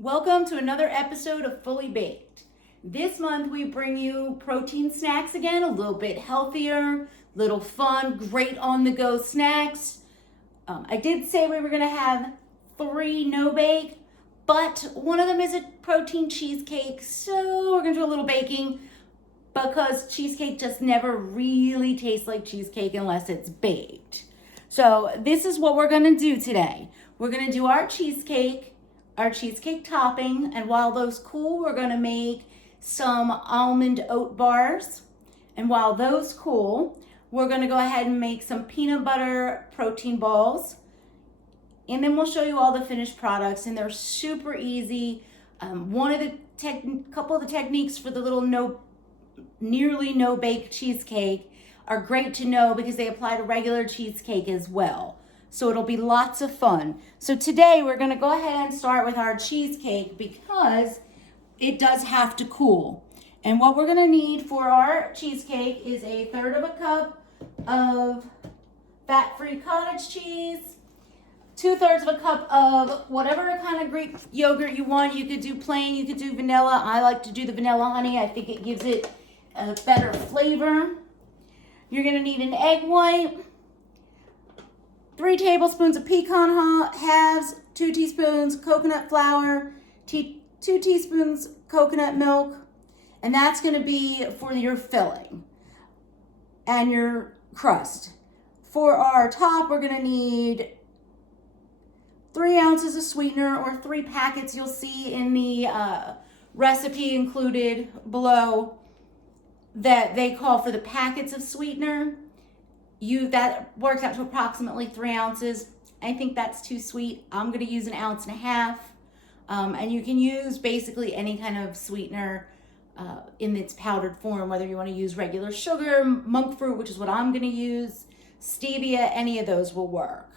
Welcome to another episode of Fully Baked. This month we bring you protein snacks again, a little bit healthier, little fun, great on-the-go snacks. I did say we were going to have 3 no-bake, but one of them is a protein cheesecake, so we're going to do a little baking because cheesecake just never really tastes like cheesecake unless it's baked. So this is what we're going to do today. We're going to do our cheesecake topping, and while those cool, we're going to make some almond oat bars. And while those cool, we're going to go ahead and make some peanut butter protein balls. And then we'll show you all the finished products, and they're super easy. Couple of the techniques for the little nearly no bake cheesecake are great to know because they apply to regular cheesecake as well. So it'll be lots of fun. So today we're going to go ahead and start with our cheesecake because it does have to cool. And what we're going to need for our cheesecake is 1/3 cup of fat-free cottage cheese, 2/3 cup of whatever kind of Greek yogurt you want. You could do plain, you could do vanilla. I like to do the vanilla honey. I think it gives it a better flavor. You're going to need an egg white, 3 tablespoons of pecan halves, 2 teaspoons coconut flour, 2 teaspoons coconut milk, and that's going to be for your filling and your crust. For our top, we're going to need 3 ounces of sweetener, or 3 packets you'll see in the recipe included below that they call for the packets of sweetener. That works out to approximately 3 ounces. I think that's too sweet. I'm going to use 1.5 ounces. And you can use basically any kind of sweetener in its powdered form, whether you want to use regular sugar, monk fruit, which is what I'm going to use, stevia, any of those will work.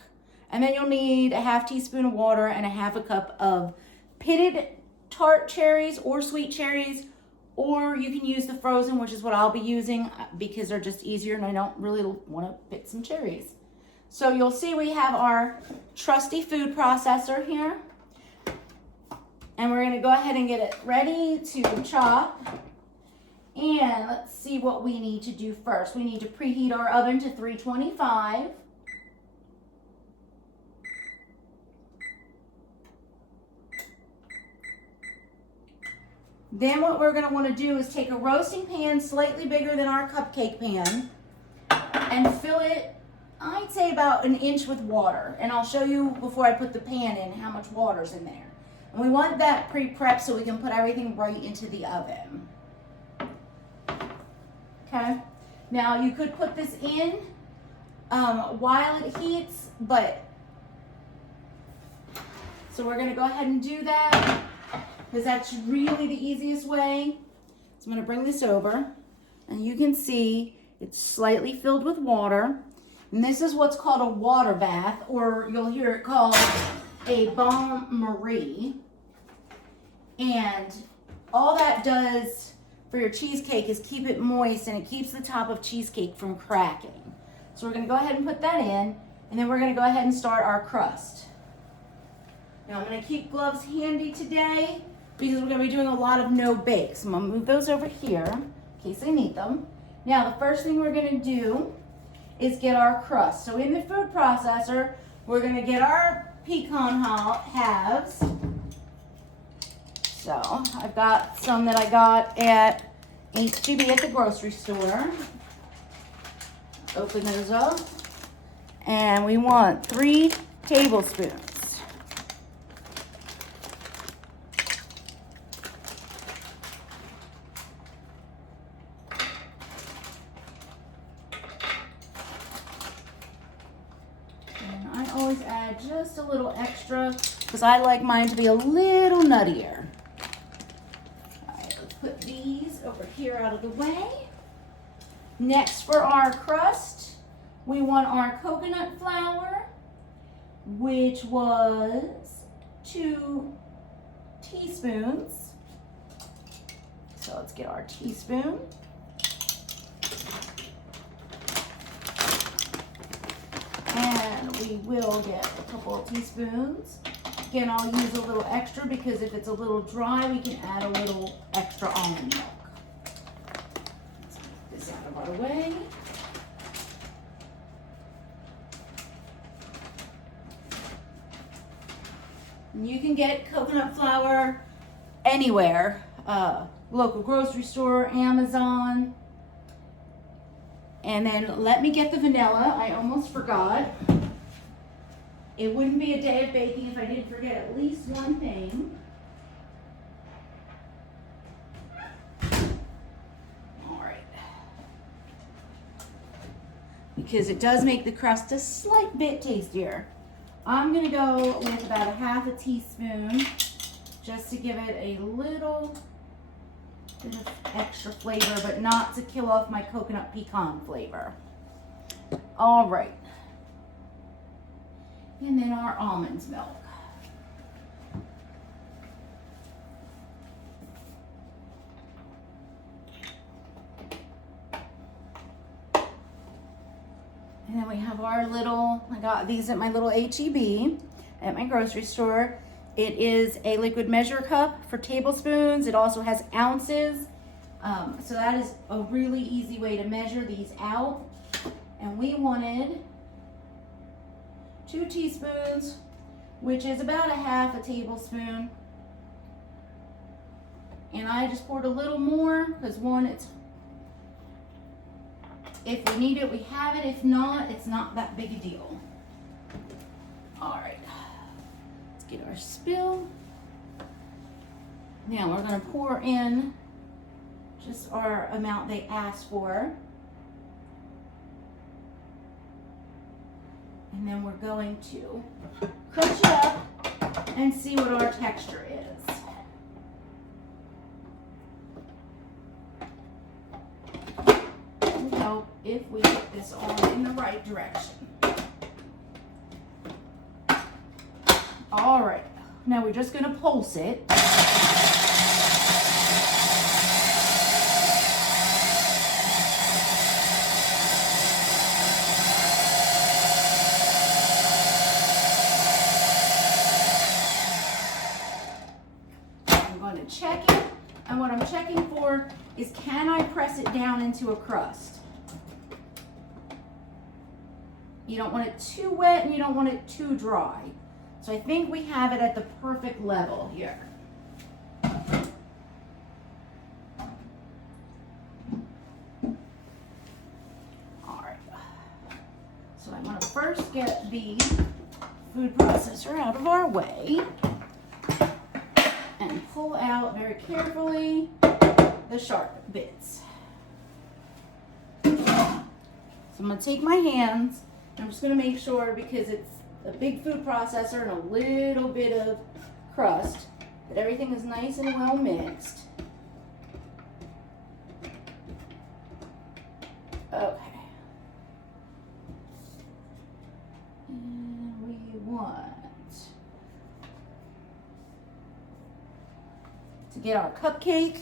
And then you'll need 1/2 teaspoon of water and 1/2 cup of pitted tart cherries or sweet cherries, or you can use the frozen, which is what I'll be using because they're just easier and I don't really want to pick some cherries. So you'll see we have our trusty food processor here. And we're going to go ahead and get it ready to chop. And let's see what we need to do first. We need to preheat our oven to 325. Then what we're going to want to do is take a roasting pan slightly bigger than our cupcake pan and fill it, I'd say, about 1 inch with water. And I'll show you before I put the pan in how much water's in there. And we want that pre-prepped so we can put everything right into the oven. Okay. Now you could put this in while it heats, so we're going to go ahead and do that, because that's really the easiest way. So I'm going to bring this over, and you can see it's slightly filled with water. And this is what's called a water bath, or you'll hear it called a bain-marie. And all that does for your cheesecake is keep it moist, and it keeps the top of cheesecake from cracking. So we're going to go ahead and put that in, and then we're going to go ahead and start our crust. Now I'm going to keep gloves handy today, because we're going to be doing a lot of no bakes. So I'm going to move those over here in case I need them. Now the first thing we're going to do is get our crust. So in the food processor, we're going to get our pecan halves. So I've got some that I got at HEB at the grocery store. Open those up. And we want 3 tablespoons. Always add just a little extra because I like mine to be a little nuttier. All right, let's put these over here out of the way. Next, for our crust, we want our coconut flour, which was 2 teaspoons. So let's get our teaspoon. And we will get a couple of teaspoons Again, I'll use a little extra because if it's a little dry, we can add a little extra almond milk. Let's get this out of our way. And you can get coconut flour anywhere, local grocery store, Amazon. And then let me get the vanilla. I almost forgot. It wouldn't be a day of baking if I didn't forget at least one thing. All right. Because it does make the crust a slight bit tastier. I'm gonna go with about a half a teaspoon just to give it a little bit of extra flavor, but not to kill off my coconut pecan flavor. All right. And then our almond milk. And then we have our little, I got these at my little HEB at my grocery store. It is a liquid measure cup for tablespoons. It also has ounces. So that is a really easy way to measure these out. And we wanted 2 teaspoons, which is about a half a tablespoon. And I just poured a little more because one, it's, if we need it, we have it. If not, it's not that big a deal. All right, let's get our spill. Now we're gonna pour in just our amount they asked for. And then we're going to crush it up and see what our texture is. It will help if we get this all in the right direction. All right, now we're just gonna pulse it. Check it, and what I'm checking for is, can I press it down into a crust? You don't want it too wet and you don't want it too dry. So I think we have it at the perfect level here. All right, so I'm gonna first get the food processor out of our way and pull out very carefully the sharp bits. So I'm gonna take my hands, and I'm just gonna make sure, because it's a big food processor and a little bit of crust, that everything is nice and well mixed. Okay. And we want to get our cupcake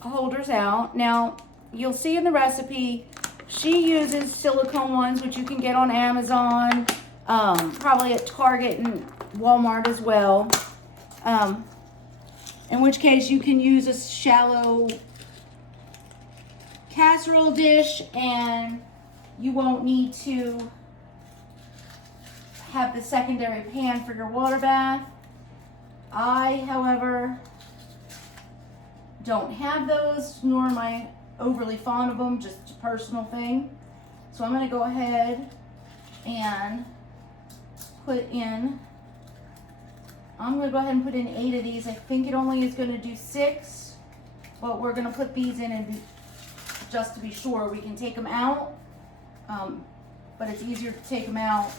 holders out. Now, you'll see in the recipe, she uses silicone ones, which you can get on Amazon, probably at Target and Walmart as well. In which case you can use a shallow casserole dish and you won't need to have the secondary pan for your water bath. I, however, don't have those, nor am I overly fond of them, just a personal thing. So I'm gonna go ahead and put in, I'm gonna go ahead and put in 8 of these. I think it only is gonna do 6, but we're gonna put these in and just to be sure. We can take them out, but it's easier to take them out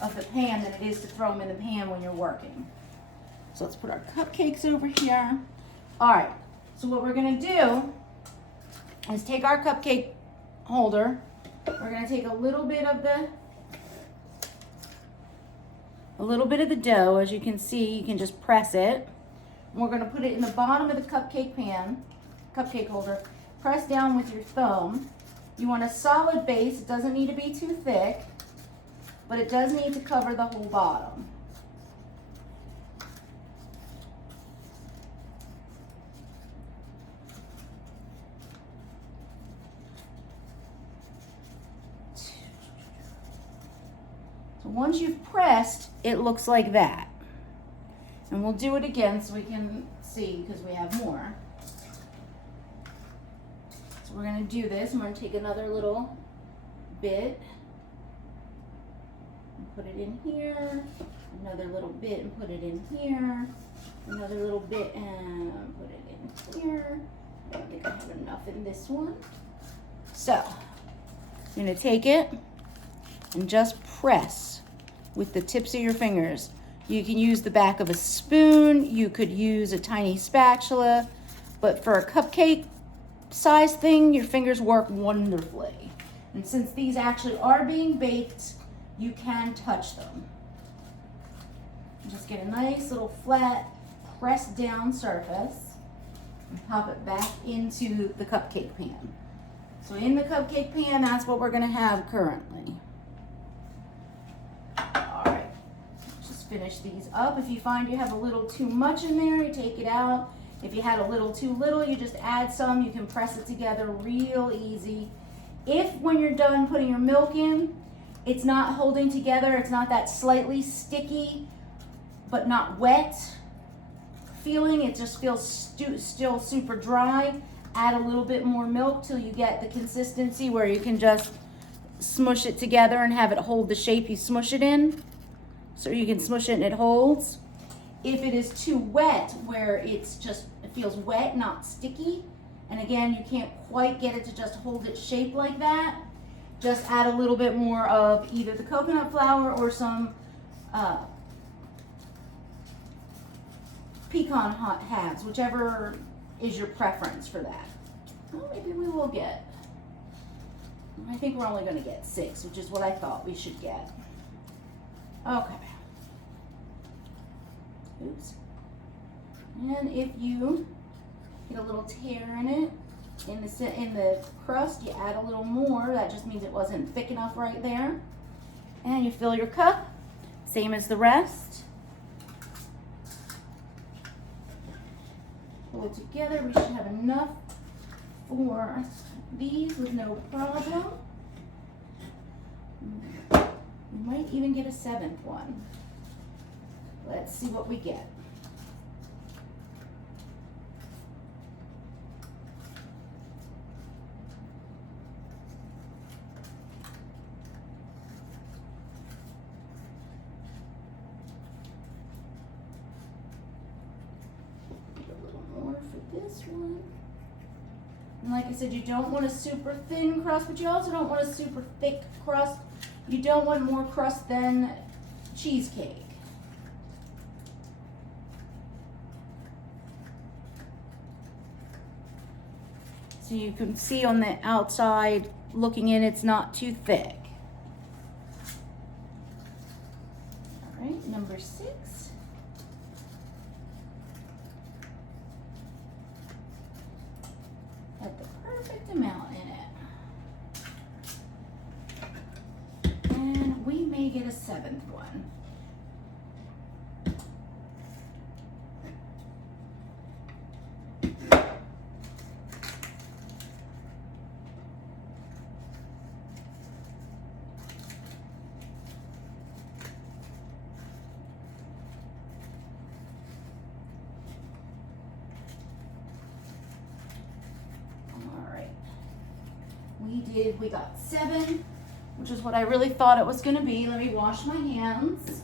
of the pan than it is to throw them in the pan when you're working. So let's put our cupcakes over here. All right, so what we're gonna do is take our cupcake holder. We're gonna take a little bit of the dough. As you can see, you can just press it. We're gonna put it in the bottom of the cupcake holder. Press down with your thumb. You want a solid base. It doesn't need to be too thick, but it does need to cover the whole bottom. So once you've pressed, it looks like that. And we'll do it again so we can see, because we have more. So we're going to do this, and we're going to take another little bit and put it in here, another little bit and put it in here, another little bit and put it in here. I don't think I have enough in this one. So I'm going to take it and just press with the tips of your fingers. You can use the back of a spoon, you could use a tiny spatula, but for a cupcake size thing, your fingers work wonderfully. And since these actually are being baked, you can touch them. Just get a nice little flat pressed down surface and pop it back into the cupcake pan. So in the cupcake pan, that's what we're gonna have currently. All right, just finish these up. If you find you have a little too much in there, you take it out. If you had a little too little, you just add some. You can press it together real easy. If when you're done putting your milk in, it's not holding together, it's not that slightly sticky, but not wet feeling, it just feels still super dry, add a little bit more milk till you get the consistency where you can just smush it together and have it hold the shape you smush it in. So you can smush it and it holds. If it is too wet, where it feels wet, not sticky, and again, you can't quite get it to just hold its shape like that, just add a little bit more of either the coconut flour or some pecan halves, whichever is your preference for that. Well, maybe we will get, I think we're only going to get 6, which is what I thought we should get. Okay. Oops. And if you get a little tear in it, in the crust, you add a little more. That just means it wasn't thick enough right there. And you fill your cup, same as the rest. Pull it together. We should have enough for these with no problem. We might even get a 7th one. Let's see what we get. This one. And like I said, you don't want a super thin crust, but you also don't want a super thick crust. You don't want more crust than cheesecake. So you can see on the outside, looking in, it's not too thick. All right, number 6. At the perfect amount in it. And we may get a 7th one. We got 7, which is what I really thought it was going to be. Let me wash my hands.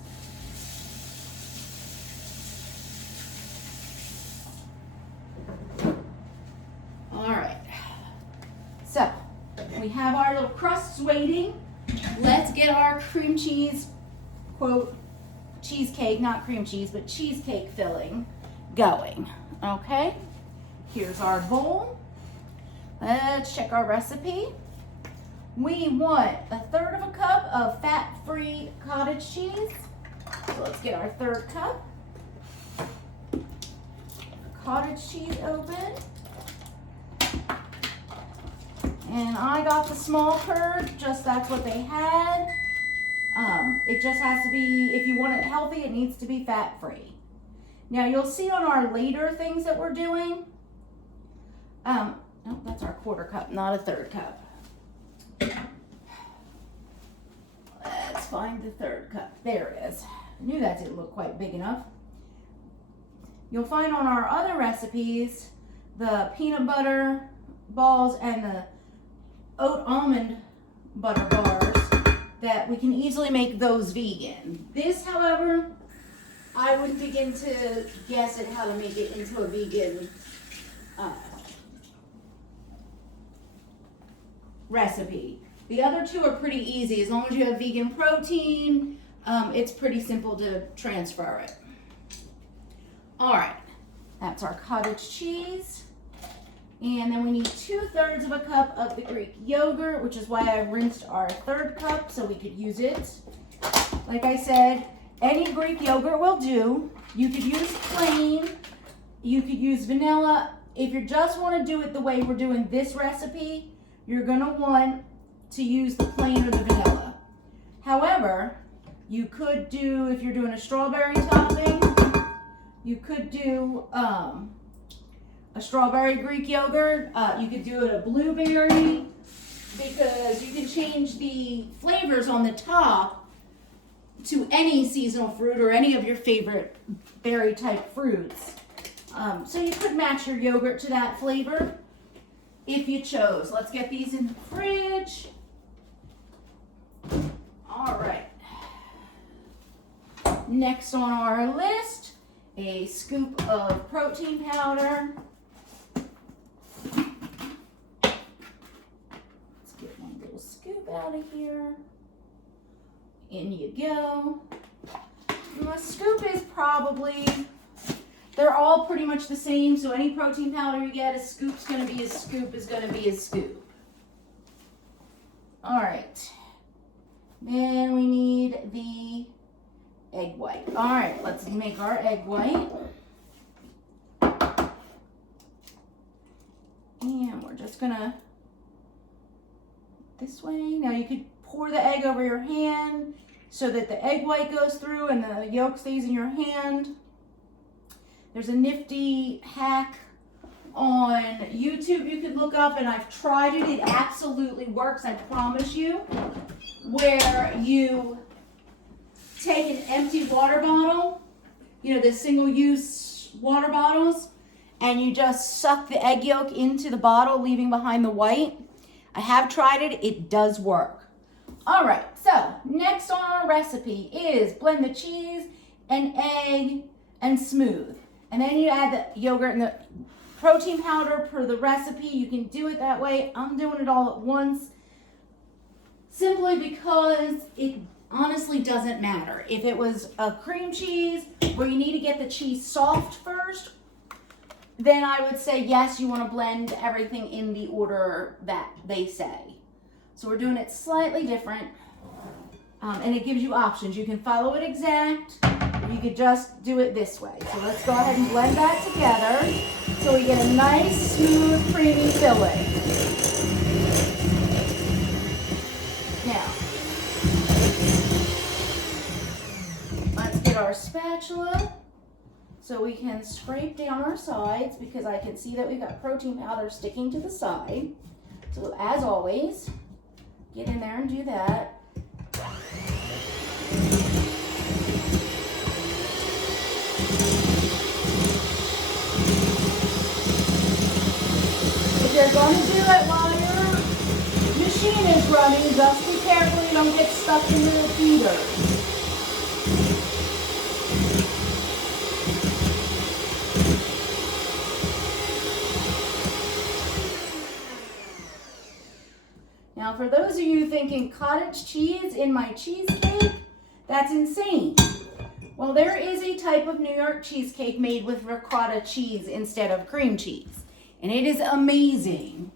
All right. So we have our little crusts waiting. Let's get our cream cheese, quote, cheesecake, not cream cheese, but cheesecake filling going. Okay. Here's our bowl. Let's check our recipe. We want a 1/3 of a cup of fat-free cottage cheese. So let's get our 1/3 cup. Cottage cheese open. And I got the small curd, just that's what they had. It just has to be, if you want it healthy, it needs to be fat-free. Now you'll see on our later things that we're doing, oh, that's our 1/4 cup, not a 1/3 cup. Let's find the 1/3 cup. There it is. I knew that didn't look quite big enough. You'll find on our other recipes, the peanut butter balls and the oat almond butter bars, that we can easily make those vegan. This, however, I wouldn't begin to guess at how to make it into a vegan recipe. The other two are pretty easy. As long as you have vegan protein, it's pretty simple to transfer it. All right, that's our cottage cheese. And then we need 2/3 of a cup of the Greek yogurt, which is why I rinsed our 1/3 cup so we could use it. Like I said, any Greek yogurt will do. You could use plain, you could use vanilla. If you just want to do it the way we're doing this recipe, you're gonna want to use the plain or the vanilla. However, you could do, if you're doing a strawberry topping, you could do a strawberry Greek yogurt. You could do it a blueberry, because you can change the flavors on the top to any seasonal fruit or any of your favorite berry type fruits. So you could match your yogurt to that flavor if you chose. Let's get these in the fridge. All right. Next on our list, a scoop of protein powder. Let's get one little scoop out of here. In you go. And a scoop is probably, they're all pretty much the same, so any protein powder you get, a scoop's going to be a scoop is going to be a scoop. All right. Then we need the egg white. All right, let's make our egg white. And we're just gonna, this way. Now you could pour the egg over your hand so that the egg white goes through and the yolk stays in your hand. There's a nifty hack on YouTube you could look up, and I've tried it. It absolutely works, I promise you, where you take an empty water bottle, you know, the single-use water bottles, and you just suck the egg yolk into the bottle, leaving behind the white. I have tried it. It does work. All right, so next on our recipe is blend the cheese and egg and smooth. And then you add the yogurt and the protein powder per the recipe. You can do it that way. I'm doing it all at once simply because it honestly doesn't matter. If it was a cream cheese where you need to get the cheese soft first, then I would say yes, you want to blend everything in the order that they say. So we're doing it slightly different, and it gives you options. You can follow it exact, or you could just do it this way. So let's go ahead and blend that together so we get a nice, smooth, creamy filling. Now, let's get our spatula so we can scrape down our sides, because I can see that we've got protein powder sticking to the side. So as always, get in there and do that. If you're going to do it while your machine is running, just be careful you don't get stuck in the feeders. Now, for those of you thinking cottage cheese in my cheesecake, that's insane. Well, there is a type of New York cheesecake made with ricotta cheese instead of cream cheese, and it is amazing.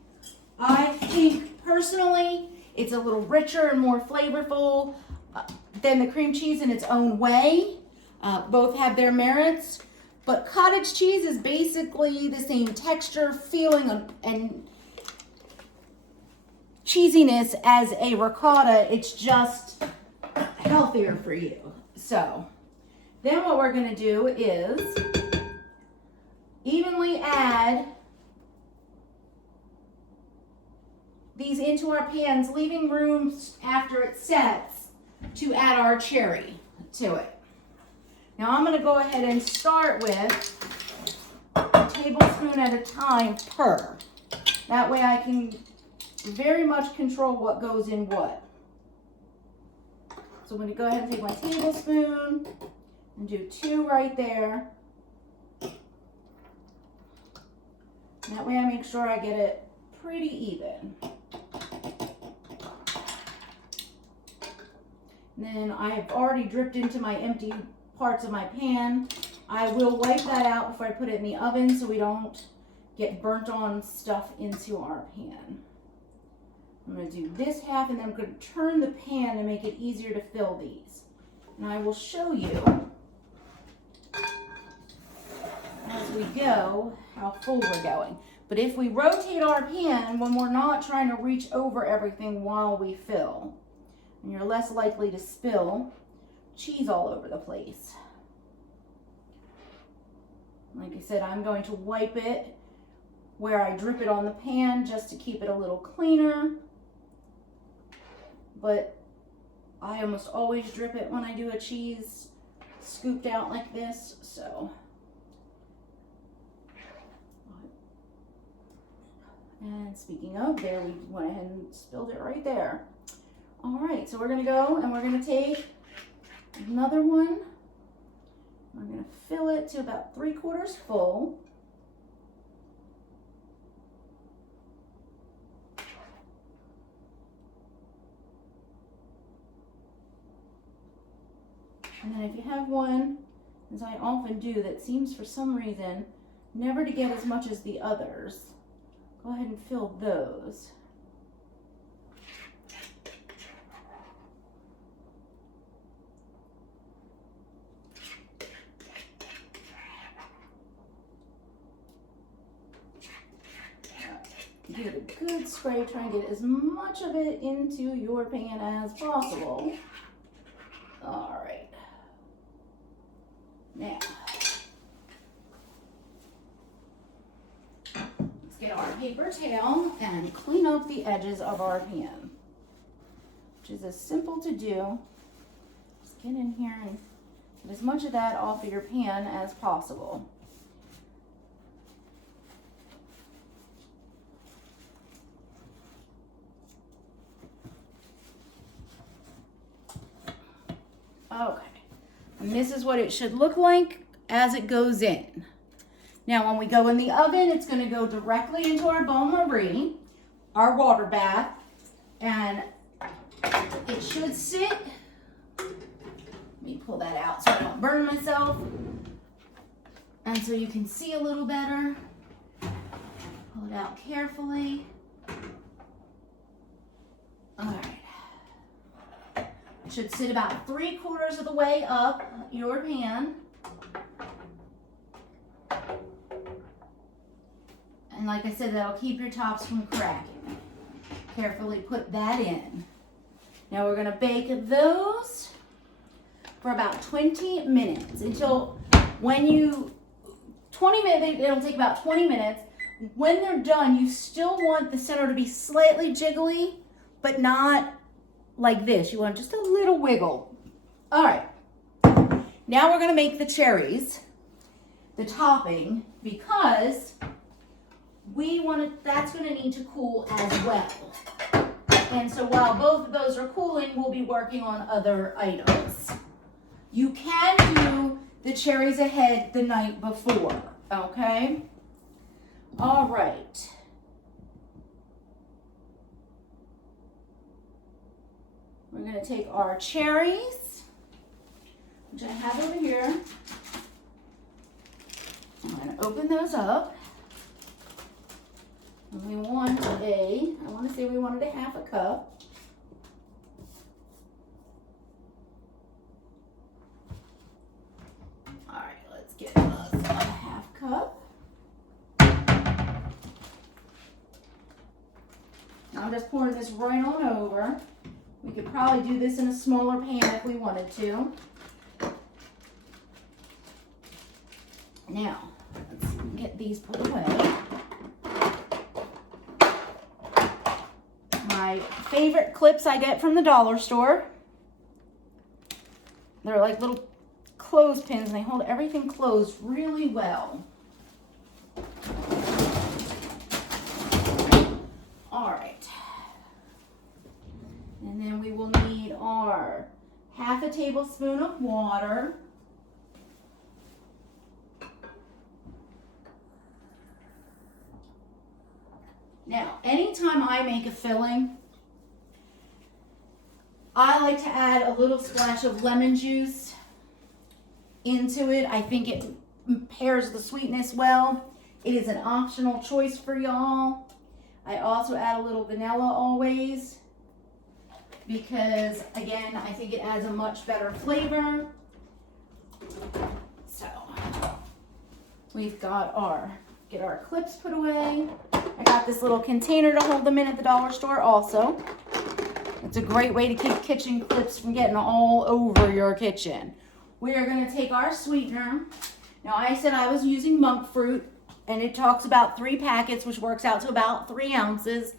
I think, personally, it's a little richer and more flavorful than the cream cheese in its own way. Both have their merits, but cottage cheese is basically the same texture, feeling, and cheesiness as a ricotta. It's just healthier. healthier for you. So then what we're gonna do is evenly add these into our pans, leaving room after it sets to add our cherry to it. Now I'm gonna go ahead and start with a tablespoon at a time per. That way I can very much control what goes in what. So I'm gonna go ahead and take my tablespoon and do 2 right there. That way I make sure I get it pretty even. And then I've already dripped into my empty parts of my pan. I will wipe that out before I put it in the oven so we don't get burnt on stuff into our pan. I'm going to do this half and then I'm going to turn the pan to make it easier to fill these. And I will show you as we go how full we're going. But if we rotate our pan when we're not trying to reach over everything while we fill, and you're less likely to spill cheese all over the place. Like I said, I'm going to wipe it where I drip it on the pan just to keep it a little cleaner. But I almost always drip it when I do a cheese scooped out like this, so. And speaking of, there we went ahead and spilled it right there. All right, so we're gonna go and we're gonna take another one. We're gonna fill it to about 3/4 full. And then if you have one, as I often do, that seems for some reason never to get as much as the others, go ahead and fill those. Give it a good spray, try and get as much of it into your pan as possible. All right. Now, let's get our paper towel and clean up the edges of our pan, which is as simple to do. Just get in here and get as much of that off of your pan as possible. Okay, and this is what it should look like as it goes in. Now when we go in the oven, it's going to go directly into our bain-marie, our water bath, and it should sit, let me pull that out so I don't burn myself, and so you can see a little better. Pull it out carefully. All right. Should sit about 3/4 of the way up your pan. And like I said, that'll keep your tops from cracking. Carefully put that in. Now we're gonna bake those for about 20 minutes until when you, 20 minutes, it'll take about 20 minutes. When they're done, you still want the center to be slightly jiggly, but not like this. You want just a little wiggle. All right. Now we're going to make the cherries, the topping, because we want to, that's going to need to cool as well. And so while both of those are cooling, we'll be working on other items. You can do the cherries ahead the night before, okay? All right. We're going to take our cherries, which I have over here. I'm going to open those up. And we want I want to say we wanted a 1/2 cup. All right, let's get us a 1/2 cup. Now I'm just pouring this right on over. We We could probably do this in a smaller pan if we wanted to. Now, let's get these put away. My favorite clips I get from the dollar store. They're like little clothespins and they hold everything closed really well. All right. And then we will need our half a tablespoon of water. Now, anytime I make a filling, I like to add a little splash of lemon juice into it. I think it pairs the sweetness well. It is an optional choice for y'all. I also add a little vanilla always because, again, I think it adds a much better flavor. So, we've got get our clips put away. I got this little container to hold them in at the dollar store also. It's a great way to keep kitchen clips from getting all over your kitchen. We are going to take our sweetener. Now, I said I was using monk fruit, and it talks about 3 packets, which works out to about 3 ounces.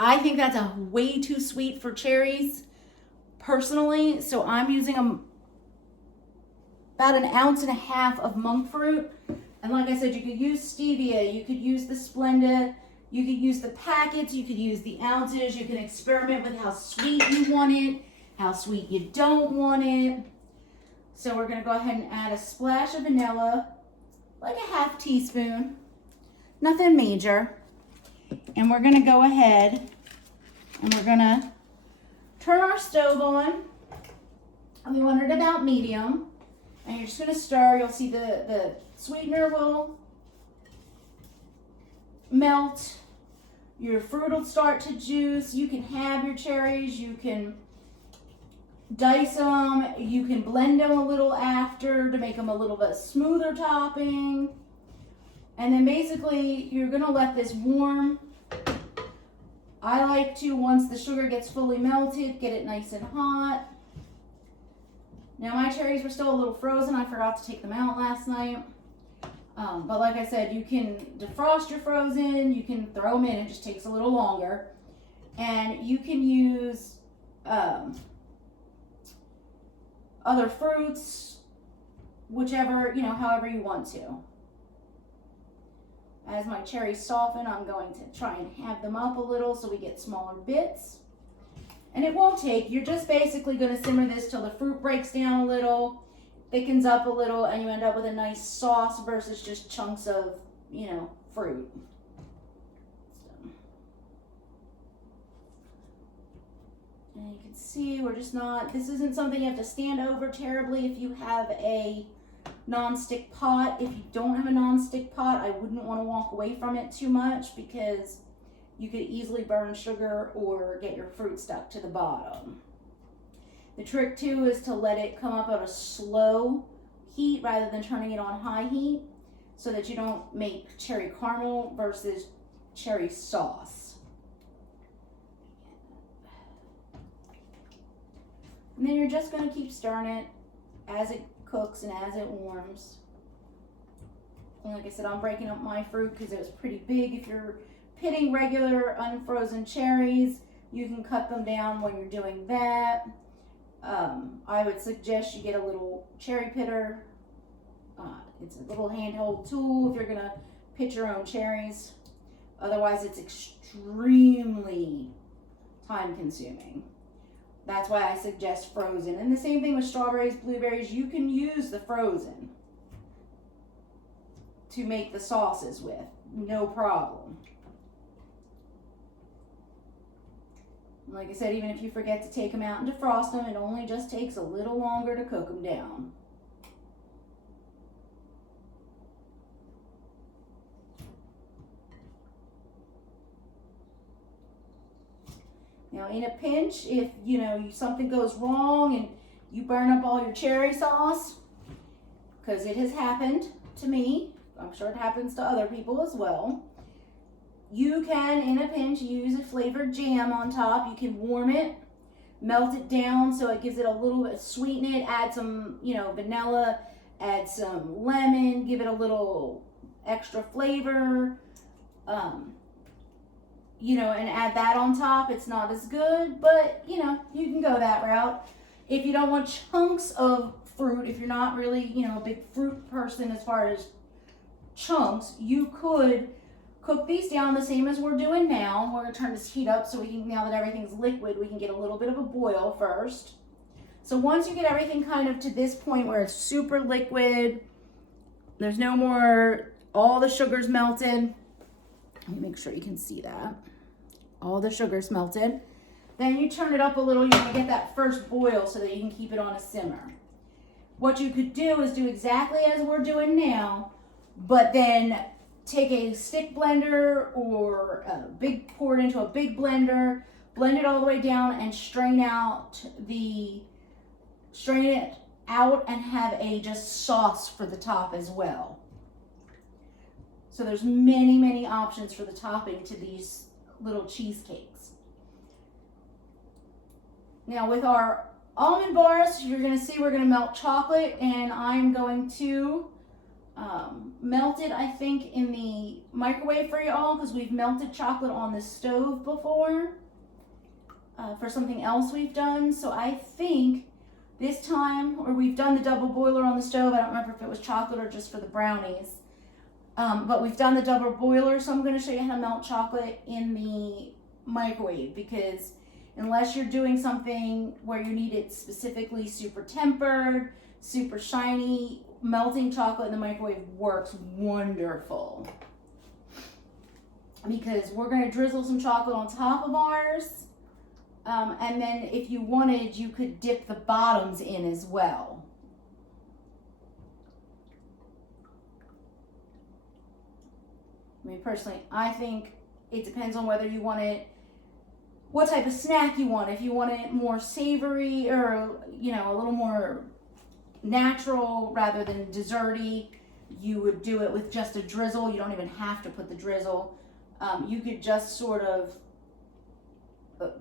I think that's a way too sweet for cherries, personally, so I'm using about 1.5 ounces of monk fruit. And like I said, you could use stevia, you could use the Splenda, you could use the packets, you could use the ounces, you can experiment with how sweet you want it, how sweet you don't want it. So we're gonna go ahead and add a splash of vanilla, like a 1/2 teaspoon, nothing major. And we're gonna go ahead and we're gonna turn our stove on. And we want it about medium. And you're just gonna stir, you'll see the sweetener will melt. Your fruit will start to juice. You can have your cherries, you can dice them, you can blend them a little after to make them a little bit smoother topping. And then basically you're gonna let this warm. I like to, once the sugar gets fully melted, get it nice and hot. Now my cherries were still a little frozen. I forgot to take them out last night. But like I said, you can defrost your frozen, you can throw them in, it just takes a little longer. And you can use other fruits, whichever, however you want to. As my cherries soften, I'm going to try and have them up a little so we get smaller bits. And it won't take, you're just basically going to simmer this till the fruit breaks down a little, thickens up a little, and you end up with a nice sauce versus just chunks of, fruit. And you can see we're just not, this isn't something you have to stand over terribly if you have a non-stick pot. If you don't have a non-stick pot, I wouldn't want to walk away from it too much because you could easily burn sugar or get your fruit stuck to the bottom. The trick too is to let it come up at a slow heat rather than turning it on high heat so that you don't make cherry caramel versus cherry sauce. And then you're just going to keep stirring it as it cooks and as it warms. And like I said, I'm breaking up my fruit because it was pretty big. If you're pitting regular unfrozen cherries, you can cut them down when you're doing that. I would suggest you get a little cherry pitter. It's a little handheld tool if you're going to pit your own cherries. Otherwise, it's extremely time consuming. That's why I suggest frozen. And the same thing with strawberries, blueberries. You can use the frozen to make the sauces with. No problem. And like I said, even if you forget to take them out and defrost them, it only just takes a little longer to cook them down. Now, in a pinch, if something goes wrong and you burn up all your cherry sauce, because it has happened to me, I'm sure it happens to other people as well, you can, in a pinch, use a flavored jam on top. You can warm it, melt it down so it gives it a little bit, sweeten it, add some, you know, vanilla, add some lemon, give it a little extra flavor, you know, and add that on top. It's not as good, but you know, you can go that route. If you don't want chunks of fruit, if you're not really, you know, a big fruit person as far as chunks, you could cook these down the same as we're doing now. We're gonna turn this heat up so we can, now that everything's liquid, we can get a little bit of a boil first. So once you get everything kind of to this point where it's super liquid, there's no more, all the sugar's melted. Let me make sure you can see that. All the sugar's melted. Then you turn it up a little. You want to get that first boil so that you can keep it on a simmer. What you could do is do exactly as we're doing now, but then take a stick blender or pour it into a big blender, blend it all the way down, and strain it out and have a just sauce for the top as well. So there's many, many options for the topping to these little cheesecakes. Now with our almond bars, you're gonna see we're gonna melt chocolate, and I'm going to melt it, I think, in the microwave for y'all, because we've melted chocolate on the stove before for something else we've done. So I think this time, or we've done the double boiler on the stove. I don't remember if it was chocolate or just for the brownies. But we've done the double boiler, so I'm going to show you how to melt chocolate in the microwave, because unless you're doing something where you need it specifically super tempered, super shiny, melting chocolate in the microwave works wonderful. Because we're going to drizzle some chocolate on top of ours, and then if you wanted, you could dip the bottoms in as well. I mean, personally, I think it depends on whether you want it, what type of snack you want. If you want it more savory or, you know, a little more natural rather than desserty, you would do it with just a drizzle. You don't even have to put the drizzle. You could just sort of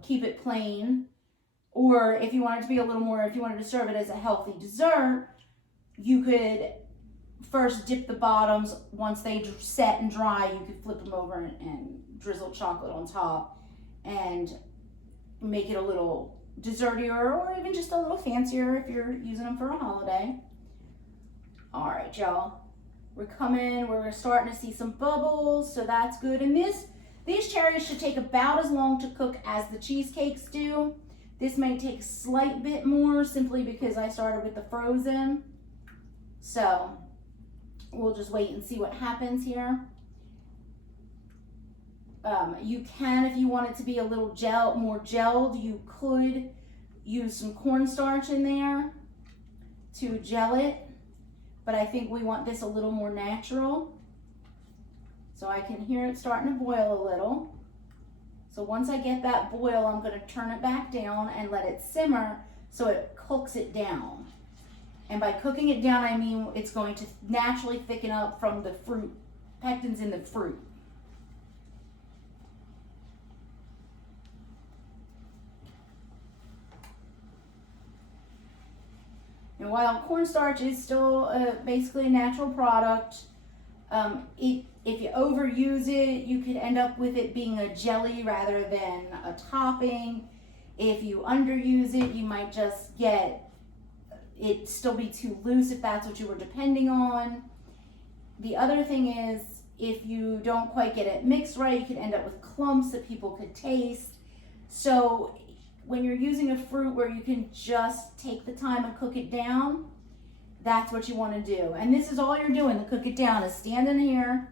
keep it plain. Or if you want it to be a little more, if you wanted to serve it as a healthy dessert, you could first dip the bottoms. Once they set and dry, you could flip them over and drizzle chocolate on top and make it a little dessertier, or even just a little fancier if you're using them for a holiday. All right, y'all, we're starting to see some bubbles, so that's good. And these cherries should take about as long to cook as the cheesecakes do. This may take a slight bit more simply because I started with the frozen. So we'll just wait and see what happens here. You can, if you want it to be a little more gelled, you could use some cornstarch in there to gel it. But I think we want this a little more natural. So I can hear it starting to boil a little. So once I get that boil, I'm going to turn it back down and let it simmer so it cooks it down. And by cooking it down, I mean it's going to naturally thicken up from the fruit, pectins in the fruit. And while cornstarch is still basically a natural product, if you overuse it, you could end up with it being a jelly rather than a topping. If you underuse it, you might just get it still be too loose if that's what you were depending on. The other thing is, if you don't quite get it mixed right, you could end up with clumps that people could taste. So when you're using a fruit where you can just take the time and cook it down, that's what you want to do. And this is all you're doing to cook it down, is standing here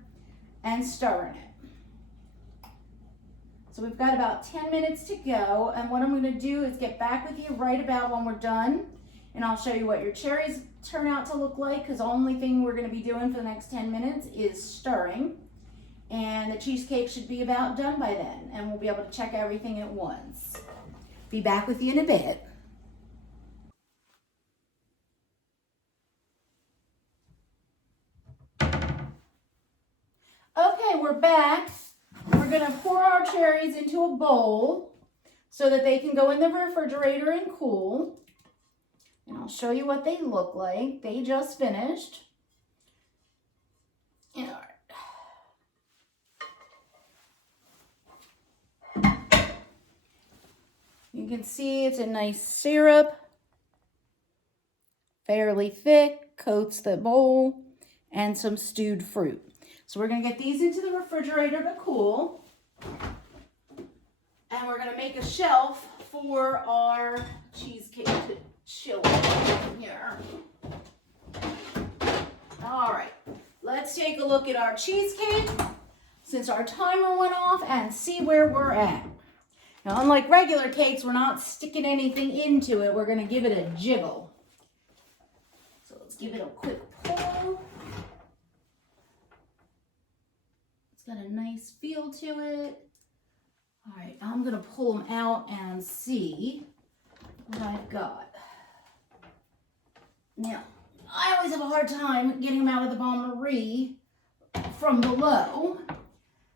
and stirring it. So we've got about 10 minutes to go, and what I'm going to do is get back with you right about when we're done, and I'll show you what your cherries turn out to look like, because the only thing we're going to be doing for the next 10 minutes is stirring, and the cheesecake should be about done by then, and we'll be able to check everything at once. Be back with you in a bit. Okay, we're back. We're gonna pour our cherries into a bowl. so that they can go in the refrigerator and cool. And I'll show you what they look like. They just finished. All right. You can see it's a nice syrup, fairly thick, coats the bowl, and some stewed fruit. So we're going to get these into the refrigerator to cool. And we're going to make a shelf for our cheesecake to chill in here. All right, let's take a look at our cheesecake since our timer went off and see where we're at. Now, unlike regular cakes, we're not sticking anything into it. We're going to give it a jiggle. So let's give it a quick pull. It's got a nice feel to it. All right, I'm going to pull them out and see what I've got. Now, I always have a hard time getting them out of the bain-marie from below,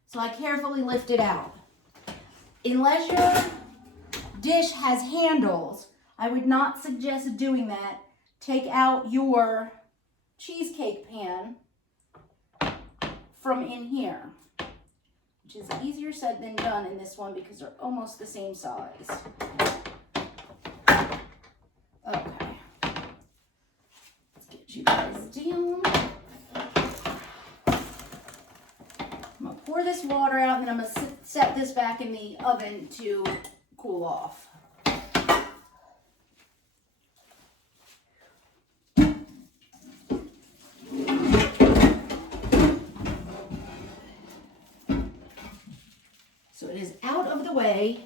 so I carefully lift it out. Unless your dish has handles, I would not suggest doing that. Take out your cheesecake pan from in here, which is easier said than done in this one because they're almost the same size. Okay. Let's get you guys down. I'm going to pour this water out and I'm going to set this back in the oven to cool off. So it is out of the way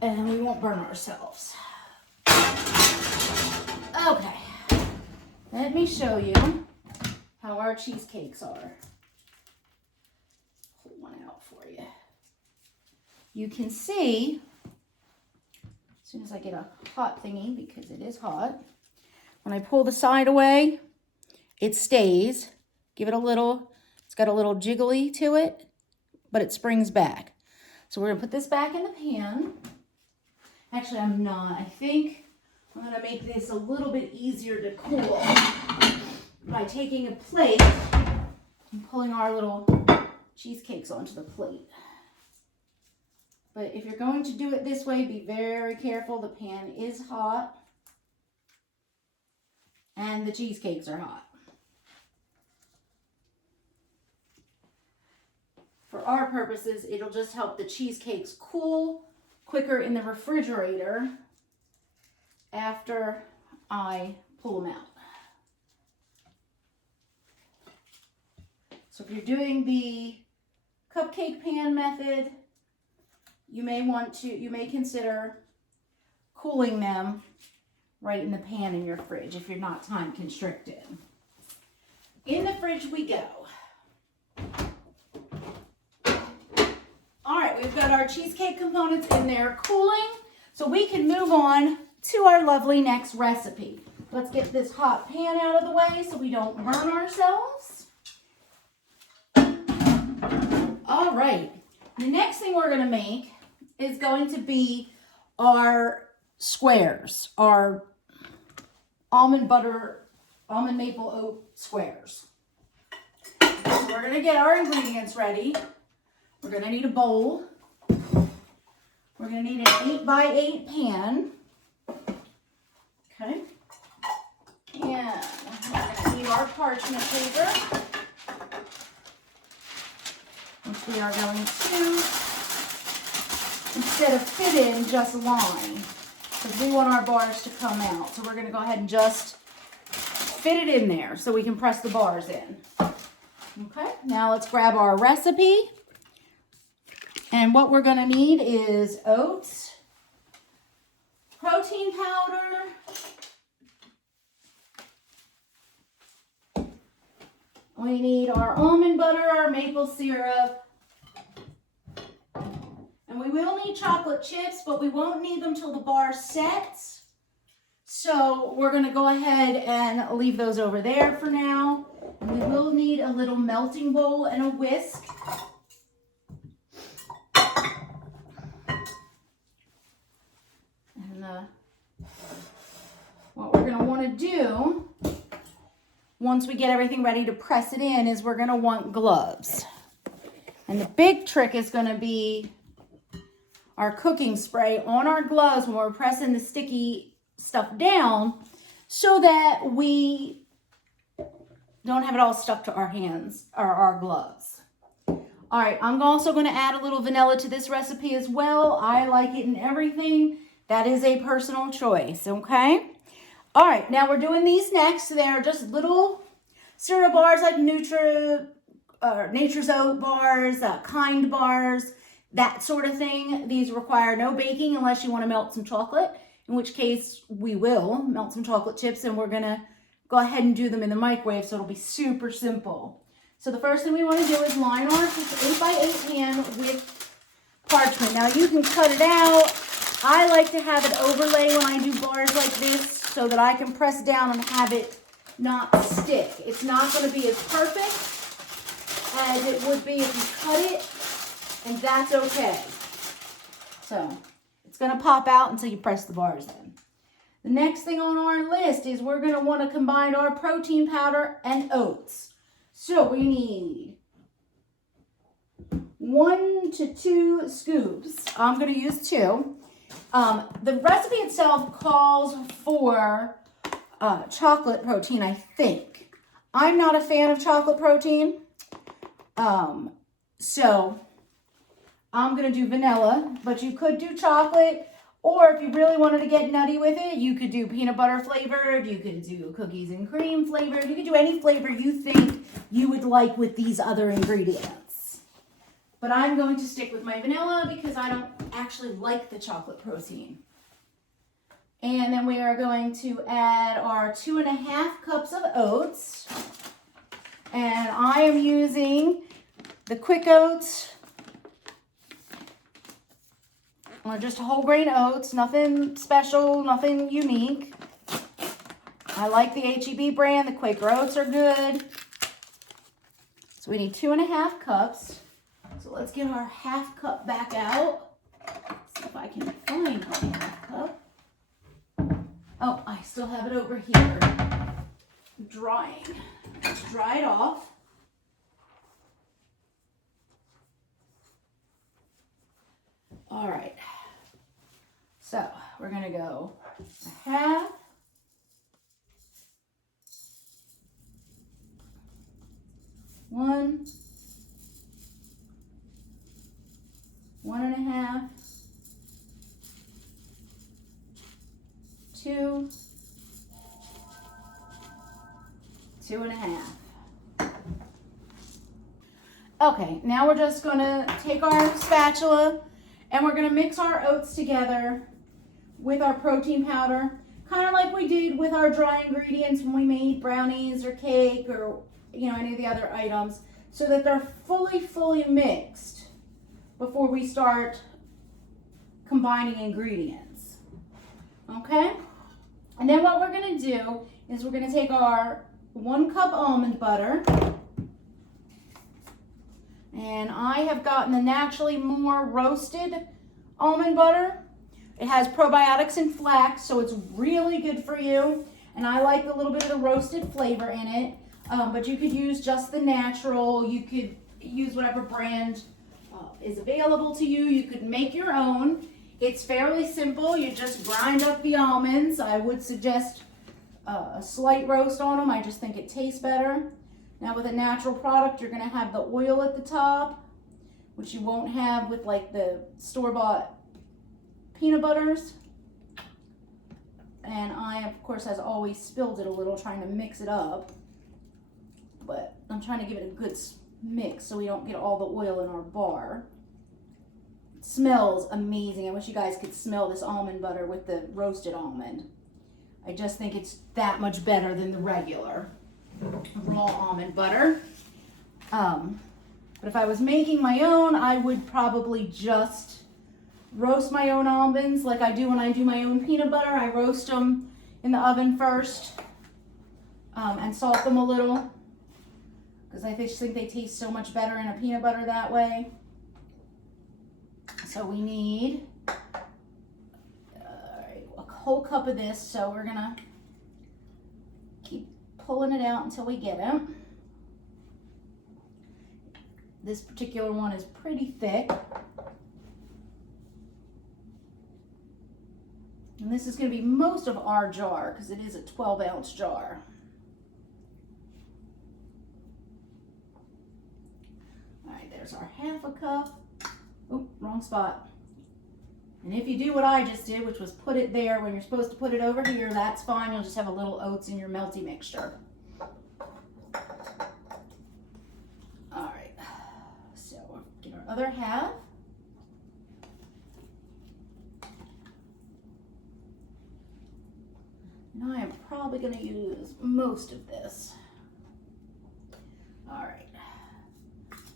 and we won't burn ourselves. Okay, let me show you how our cheesecakes are. Pull one out for you. You can see, as soon as I get a hot thingy, because it is hot, when I pull the side away, it stays. Give it a little, it's got a little jiggly to it, but it springs back. So we're gonna put this back in the pan. Actually, I'm not. I think I'm gonna make this a little bit easier to cool by taking a plate and pulling our little cheesecakes onto the plate. But if you're going to do it this way, be very careful. The pan is hot and the cheesecakes are hot. For our purposes, it'll just help the cheesecakes cool quicker in the refrigerator after I pull them out. So if you're doing the cupcake pan method, you may consider cooling them right in the pan in your fridge if you're not time constricted. In the fridge we go. All right, we've got our cheesecake components in there cooling, so we can move on to our lovely next recipe. Let's get this hot pan out of the way so we don't burn ourselves. All right, the next thing we're gonna make is going to be our squares, our almond maple oat squares. So we're gonna get our ingredients ready. We're going to need a bowl. We're going to need an 8x8 pan. Okay. And we're going to need our parchment paper, which we are going to, instead of fit in, just line, because we want our bars to come out. So we're going to go ahead and just fit it in there so we can press the bars in. Okay. Now let's grab our recipe. And what we're going to need is oats, protein powder, we need our almond butter, our maple syrup, and we will need chocolate chips, but we won't need them till the bar sets. So we're going to go ahead and leave those over there for now. And we will need a little melting bowl and a whisk. what we're gonna wanna do once we get everything ready to press it in is we're gonna want gloves. And the big trick is gonna be our cooking spray on our gloves when we're pressing the sticky stuff down so that we don't have it all stuck to our hands or our gloves. All right, I'm also gonna add a little vanilla to this recipe as well. I like it in everything. That is a personal choice, okay? All right, now we're doing these next. They're just little cereal bars like Nature's Oat bars, Kind bars, that sort of thing. These require no baking unless you want to melt some chocolate, in which case we will melt some chocolate chips, and we're going to go ahead and do them in the microwave, so it'll be super simple. So the first thing we want to do is line our 8x8 pan with parchment. Now you can cut it out. I like to have it overlay when I do bars like this so that I can press down and have it not stick. It's not going to be as perfect as it would be if you cut it, and that's okay. So it's going to pop out until you press the bars in. The next thing on our list is we're going to want to combine our protein powder and oats. So we need 1 to 2 scoops. I'm going to use 2. The recipe itself calls for chocolate protein, I think. I'm not a fan of chocolate protein, so I'm going to do vanilla, but you could do chocolate, or if you really wanted to get nutty with it, you could do peanut butter flavored, you could do cookies and cream flavored, you could do any flavor you think you would like with these other ingredients. But I'm going to stick with my vanilla because I don't actually like the chocolate protein. And then we are going to add our 2.5 cups of oats. And I am using the Quick Oats, or just whole grain oats, nothing special, nothing unique. I like the H-E-B brand, the Quaker Oats are good. So we need 2.5 cups. So let's get our half cup back out. See if I can find my half cup. Oh, I still have it over here, drying. Let's dry it off. All right, so we're gonna go a half, 1, 1.5, 2, 2.5. Okay, now we're just gonna take our spatula and we're gonna mix our oats together with our protein powder, kind of like we did with our dry ingredients when we made brownies or cake or any of the other items, so that they're fully mixed before we start combining ingredients. Okay? And then what we're gonna do is we're gonna take our 1 cup almond butter, and I have gotten the naturally more roasted almond butter. It has probiotics and flax, so it's really good for you. And I like a little bit of the roasted flavor in it. But you could use just the natural. You could use whatever brand is available to you. You could make your own. It's fairly simple. You just grind up the almonds. I would suggest a slight roast on them. I just think it tastes better. Now with a natural product, you're gonna have the oil at the top, which you won't have with like the store-bought peanut butters. And I, of course, as always, spilled it a little trying to mix it up. But I'm trying to give it a good mix so we don't get all the oil in our bar. It smells amazing. I wish you guys could smell this almond butter with the roasted almond. I just think it's that much better than the regular raw almond butter. But if I was making my own, I would probably just roast my own almonds like I do when I do my own peanut butter. I roast them in the oven first and salt them a little, because I just think they taste so much better in a peanut butter that way. So we need a whole cup of this, so we're gonna keep pulling it out until we get it. This particular one is pretty thick. And this is going to be most of our jar because it is a 12-ounce jar. All right, there's our half a cup. Oh, wrong spot. And if you do what I just did, which was put it there when you're supposed to put it over here, that's fine. You'll just have a little oats in your melty mixture. All right, so we'll get our other half. And I am probably going to use most of this. All right.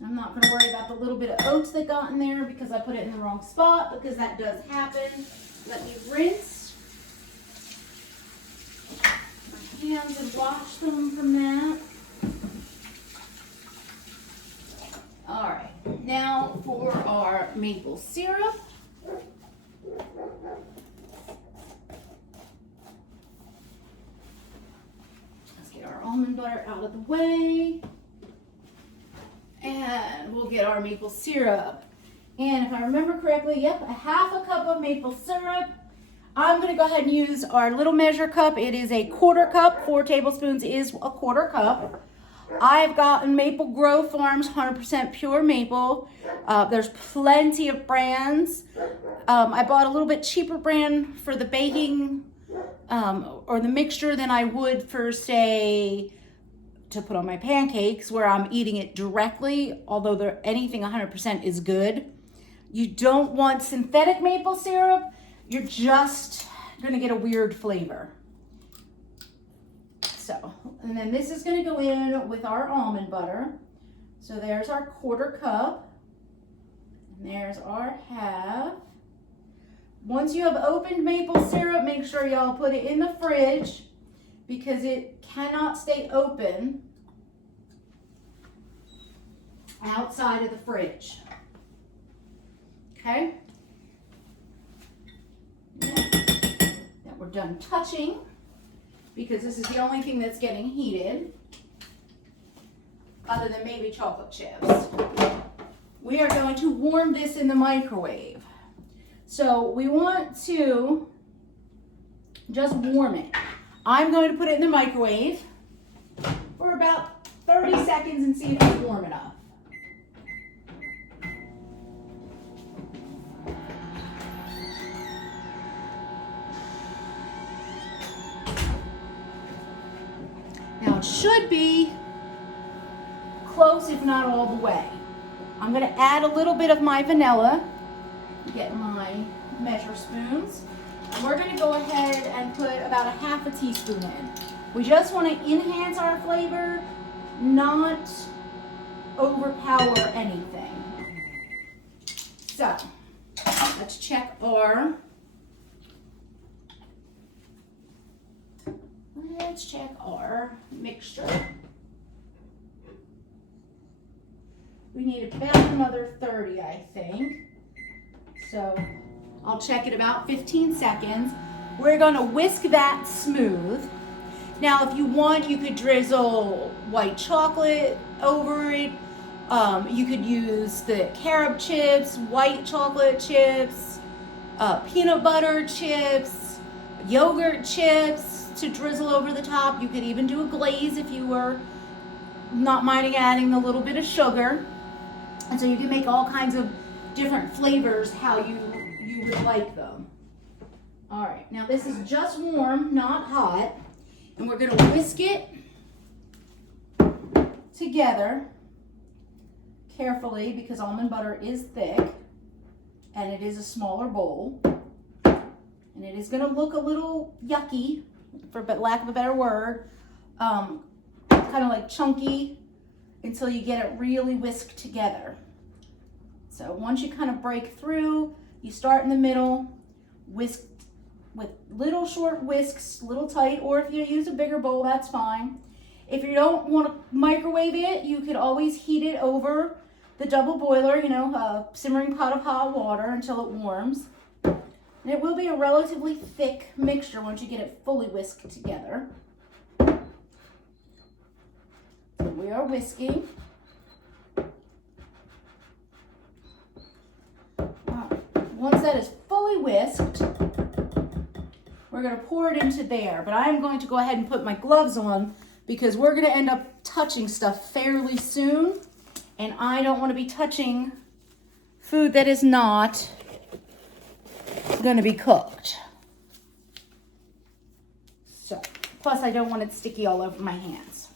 I'm not going to worry about the little bit of oats that got in there because I put it in the wrong spot, because that does happen. Let me rinse my hands and wash them from that. All right. Now for our maple syrup. Our almond butter out of the way, and we'll get our maple syrup. And if I remember correctly, yep, a half a cup of maple syrup. I'm going to go ahead and use our little measure cup. It is a quarter cup. 4 tablespoons is a quarter cup. I've gotten Maple Grove Farms 100% pure maple. There's plenty of brands. I bought a little bit cheaper brand for the baking or the mixture than I would for, say, to put on my pancakes where I'm eating it directly, although anything 100% is good. You don't want synthetic maple syrup. You're just gonna get a weird flavor. So, and then this is gonna go in with our almond butter. So there's our quarter cup, and there's our half. Once you have opened maple syrup, make sure y'all put it in the fridge because it cannot stay open outside of the fridge. Okay? Now we're done touching because this is the only thing that's getting heated other than maybe chocolate chips. We are going to warm this in the microwave. So we want to just warm it. I'm going to put it in the microwave for about 30 seconds and see if it's warm enough. Now it should be close, if not all the way. I'm going to add a little bit of my vanilla. Get my measure spoons. And we're going to go ahead and put about a half a teaspoon in. We just want to enhance our flavor, not overpower anything. So, let's check our mixture. We need about another 30, I think. So I'll check it about 15 seconds. We're gonna whisk that smooth. Now, if you want, you could drizzle white chocolate over it. You could use the carob chips, white chocolate chips, peanut butter chips, yogurt chips to drizzle over the top. You could even do a glaze if you were not minding adding a little bit of sugar. And so you can make all kinds of different flavors how you would like them. All right, now this is just warm, not hot, and we're gonna whisk it together carefully because almond butter is thick and it is a smaller bowl, and it is gonna look a little yucky, for lack of a better word, kind of like chunky until you get it really whisked together. So once you kind of break through, you start in the middle, whisk with little short whisks, little tight, or if you use a bigger bowl, that's fine. If you don't want to microwave it, you could always heat it over the double boiler, a simmering pot of hot water until it warms. And it will be a relatively thick mixture once you get it fully whisked together. So we are whisking. Once that is fully whisked, we're going to pour it into there. But I'm going to go ahead and put my gloves on because we're going to end up touching stuff fairly soon. And I don't want to be touching food that is not going to be cooked. So, plus I don't want it sticky all over my hands.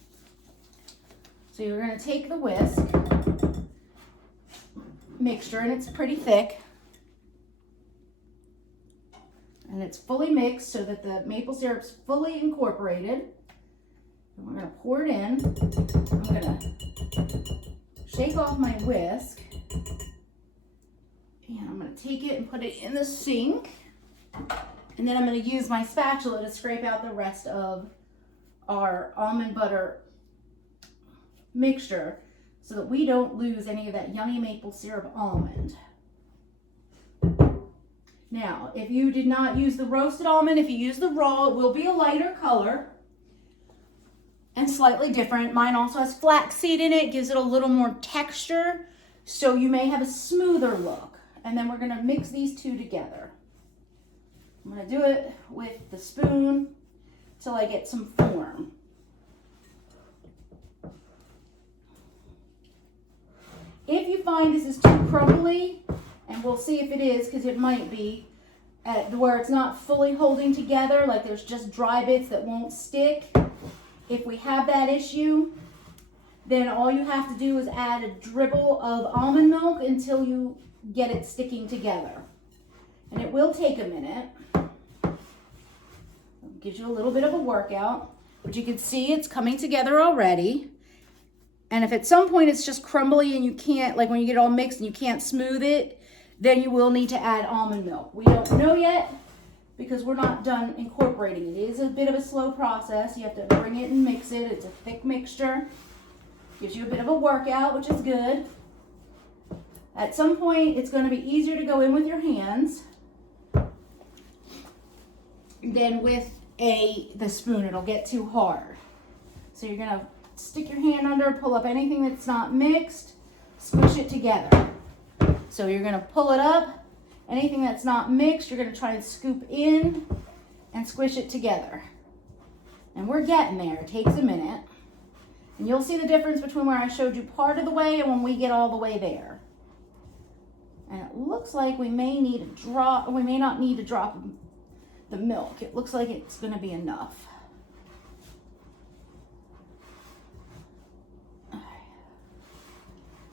So you're going to take the whisk mixture, and it's pretty thick. And it's fully mixed so that the maple syrup's fully incorporated. And we're going to pour it in. I'm going to shake off my whisk. And I'm going to take it and put it in the sink. And then I'm going to use my spatula to scrape out the rest of our almond butter mixture so that we don't lose any of that yummy maple syrup almond. Now, if you did not use the roasted almond, if you use the raw, it will be a lighter color and slightly different. Mine also has flaxseed in it, gives it a little more texture, so you may have a smoother look. And then we're going to mix these two together. I'm going to do it with the spoon till I get some form. If you find this is too crumbly, and we'll see if it is, because it might be, where it's not fully holding together, like there's just dry bits that won't stick. If we have that issue, then all you have to do is add a dribble of almond milk until you get it sticking together. And it will take a minute. It gives you a little bit of a workout, but you can see it's coming together already. And if at some point it's just crumbly and you can't, like when you get it all mixed and you can't smooth it, then you will need to add almond milk. We don't know yet because we're not done incorporating it. It is a bit of a slow process. You have to bring it and mix it. It's a thick mixture. Gives you a bit of a workout, which is good. At some point, it's going to be easier to go in with your hands than with the spoon. It'll get too hard. So you're going to stick your hand under, pull up anything that's not mixed, squish it together. So you're going to pull it up. Anything that's not mixed, you're going to try and scoop in and squish it together. And we're getting there. It takes a minute. And you'll see the difference between where I showed you part of the way and when we get all the way there. And it looks like we may not need to drop the milk. It looks like it's going to be enough.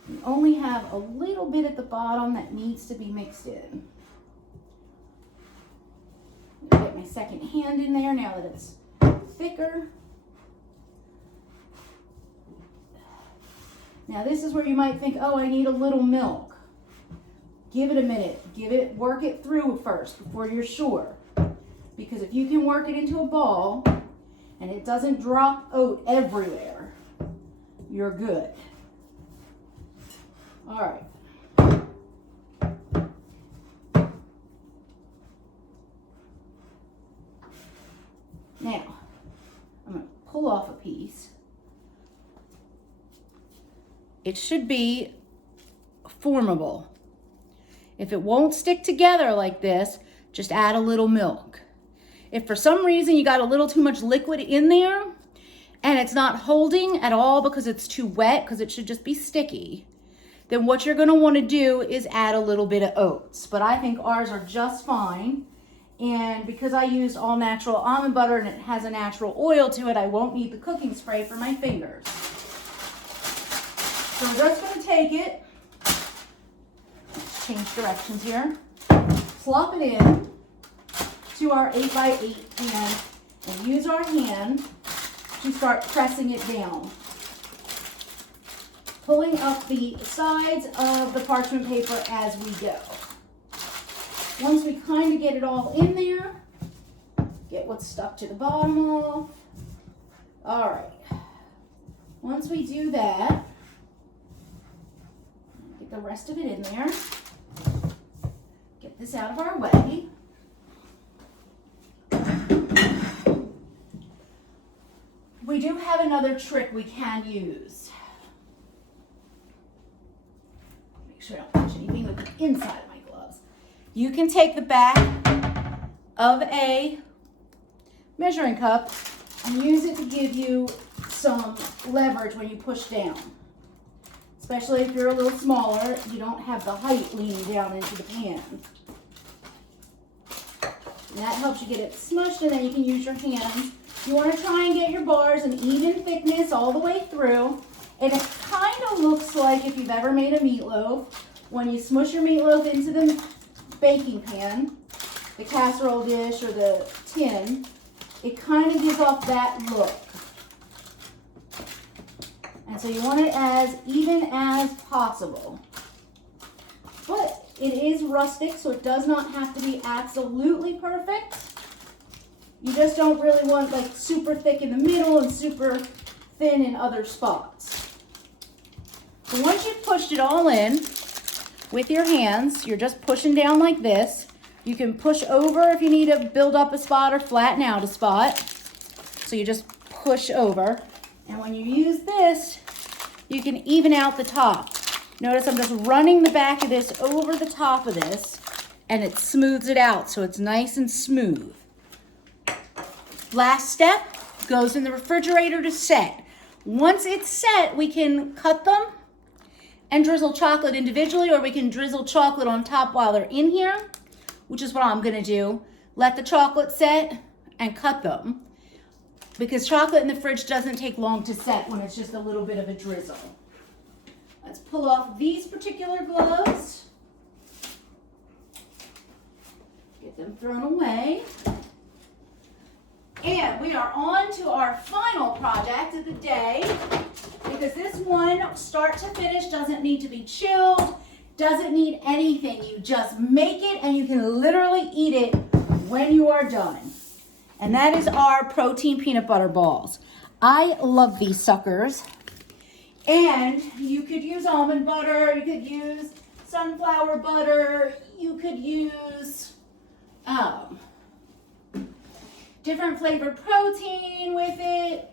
We only have a little bit at the bottom that needs to be mixed in. I'm going to get my second hand in there now that it's thicker. Now this is where you might think, oh, I need a little milk. Give it a minute. Work it through first before you're sure. Because if you can work it into a ball and it doesn't drop oat everywhere, you're good. All right. Now, I'm going to pull off a piece. It should be formable. If it won't stick together like this, just add a little milk. If for some reason you got a little too much liquid in there and it's not holding at all because it's too wet, because it should just be sticky, then what you're going to want to do is add a little bit of oats. But I think ours are just fine. And because I used all natural almond butter and it has a natural oil to it, I won't need the cooking spray for my fingers. So we're just going to take it, let's change directions here, slop it in to our 8x8 pan and use our hand to start pressing it down. Pulling up the sides of the parchment paper as we go. Once we kind of get it all in there, get what's stuck to the bottom off. All right. Once we do that, get the rest of it in there. Get this out of our way. we do have another trick we can use. Make sure I don't touch anything with the inside of my gloves. You can take the back of a measuring cup and use it to give you some leverage when you push down. Especially if you're a little smaller, you don't have the height leaning down into the pan. And that helps you get it smushed, and then you can use your hands. You want to try and get your bars an even thickness all the way through. And it kind of looks like, if you've ever made a meatloaf, when you smush your meatloaf into the baking pan, the casserole dish or the tin, it kind of gives off that look. And so you want it as even as possible. But it is rustic, so it does not have to be absolutely perfect. You just don't really want like super thick in the middle and super thin in other spots. So once you've pushed it all in with your hands, you're just pushing down like this. You can push over if you need to build up a spot or flatten out a spot. So you just push over. And when you use this, you can even out the top. Notice I'm just running the back of this over the top of this, and it smooths it out so it's nice and smooth. Last step goes in the refrigerator to set. Once it's set, we can cut them and drizzle chocolate individually, or we can drizzle chocolate on top while they're in here, which is what I'm gonna do. Let the chocolate set and cut them, because chocolate in the fridge doesn't take long to set when it's just a little bit of a drizzle. Let's pull off these particular gloves. Get them thrown away. And we are on to our final project of the day, because this one, start to finish, doesn't need to be chilled, doesn't need anything. You just make it and you can literally eat it when you are done. And that is our protein peanut butter balls. I love these suckers. And you could use almond butter, you could use sunflower butter, you could use different flavored protein with it.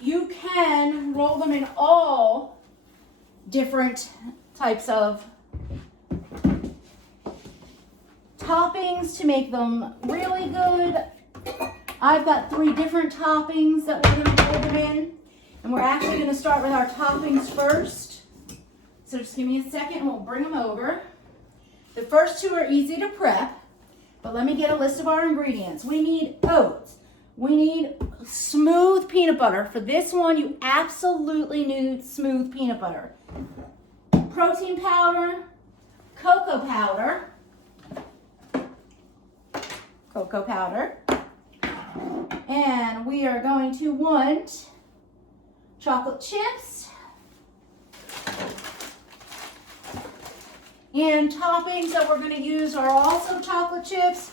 You can roll them in all different types of toppings to make them really good. I've got 3 different toppings that we're going to roll them in. And we're actually going to start with our toppings first. So just give me a second and we'll bring them over. The first 2 are easy to prep, but let me get a list of our ingredients. We need oats. We need smooth peanut butter. For this one, you absolutely need smooth peanut butter. Protein powder, cocoa powder, and we are going to want chocolate chips, and toppings that we're going to use are also chocolate chips.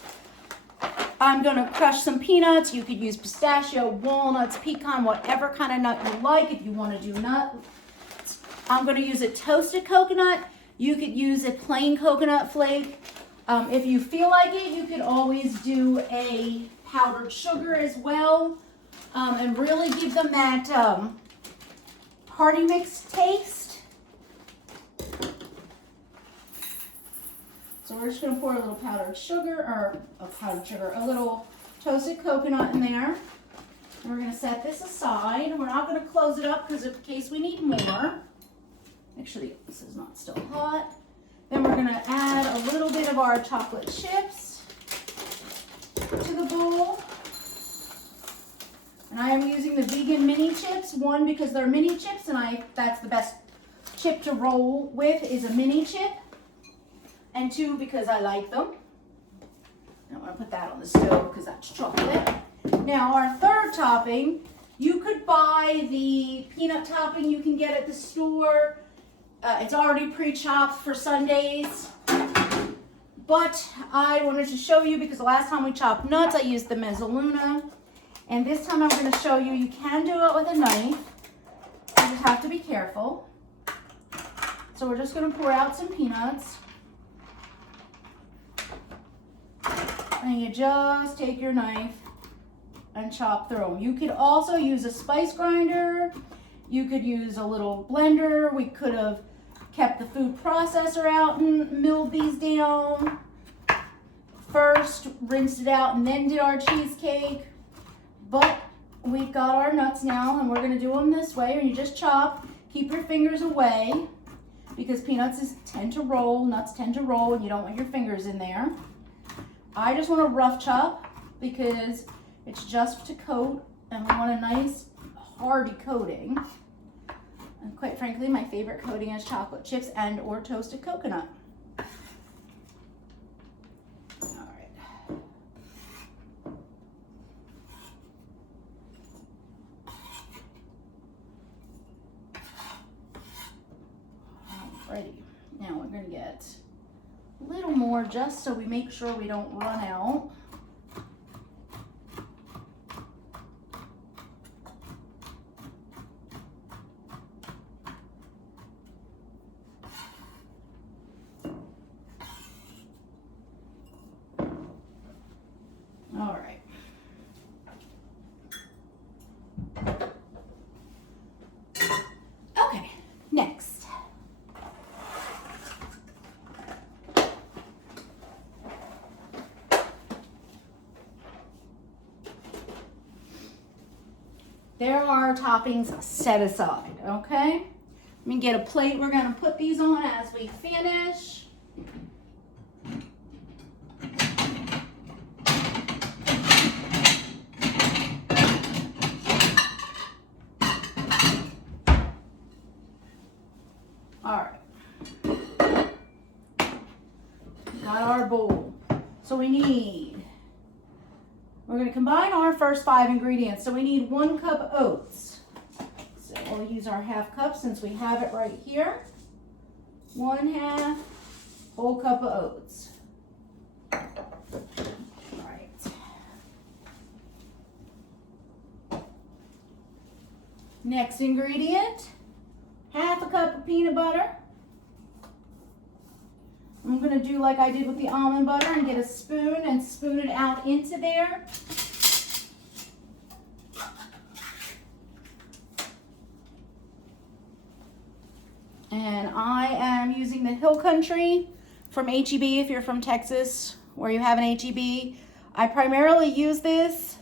I'm going to crush some peanuts. You could use pistachio, walnuts, pecan, whatever kind of nut you like if you want to do nuts. I'm going to use a toasted coconut. You could use a plain coconut flake. If you feel like it, you could always do a powdered sugar as well, and really give them that party mix taste. So we're just going to pour a little a little toasted coconut in there. And we're going to set this aside. We're not going to close it up because in case we need more. Make sure this is not still hot. Then we're going to add a little bit of our chocolate chips to the bowl. And I am using the vegan mini chips. 1, because they're mini chips, and that's the best chip to roll with is a mini chip. And 2, because I like them. I don't want to put that on the stove because that's chocolate. Now our third topping, you could buy the peanut topping you can get at the store. It's already pre-chopped for Sundays. But I wanted to show you because the last time we chopped nuts, I used the mezzaluna. And this time I'm going to show you, you can do it with a knife. You just have to be careful. So we're just going to pour out some peanuts. And you just take your knife and chop through them. You could also use a spice grinder. You could use a little blender. We could have kept the food processor out and milled these down. First, rinsed it out and then did our cheesecake. But we've got our nuts now and we're gonna do them this way. And you just chop, keep your fingers away because peanuts tend to roll, nuts tend to roll, and you don't want your fingers in there. I just want to rough chop because it's just to coat and we want a nice hearty coating. And quite frankly, my favorite coating is chocolate chips and or toasted coconut. All right. Alrighty. Now we're going to get a little more just so we make sure we don't run out. All right. Okay, next. There are toppings set aside, okay? Let me get a plate. We're gonna put these on as we finish. All right, got our bowl. So we're gonna combine our first 5 ingredients. So we need 1 cup oats. So we'll use our half cup since we have it right here. 1/2 whole cup of oats. All right. Next ingredient, 1/2 cup of peanut butter. I'm gonna do like I did with the almond butter and get a spoon and spoon it out into there. And I am using the Hill Country from H-E-B if you're from Texas where you have an H-E-B. I primarily use this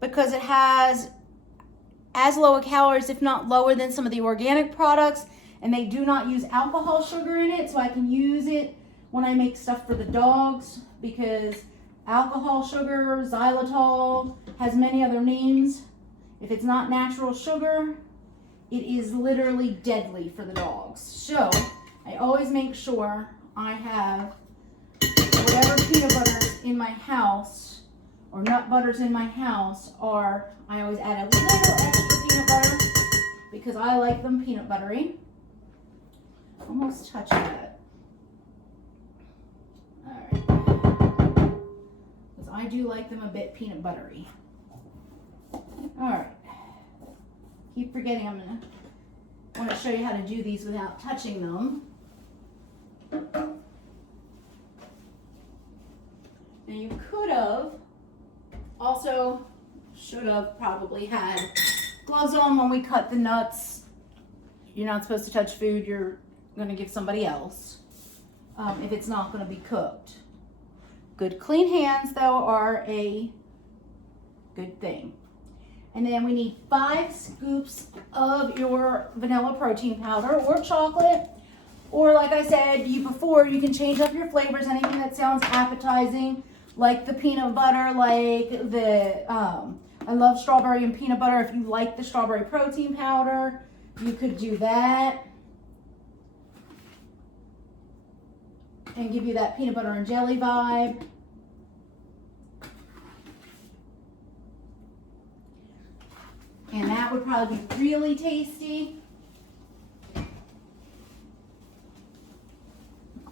because it has as low calories, if not lower than some of the organic products, and they do not use alcohol sugar in it, so I can use it when I make stuff for the dogs because alcohol sugar, xylitol, has many other names. If it's not natural sugar, it is literally deadly for the dogs. So I always make sure I have whatever peanut butters in my house or nut butters in my house I always add a little extra peanut butter because I like them peanut buttery. Almost touch that. All right. Because I do like them a bit peanut buttery. All right. Keep forgetting I want to show you how to do these without touching them. Now you could have also, should have probably had gloves on when we cut the nuts. You're not supposed to touch food you're going to give somebody else if it's not going to be cooked. Good clean hands though are a good thing. And then we need 5 scoops of your vanilla protein powder or chocolate. Or like I said before, you can change up your flavors, anything that sounds appetizing, like the peanut butter, like the, I love strawberry and peanut butter. If you like the strawberry protein powder, you could do that. And give you that peanut butter and jelly vibe. And that would probably be really tasty.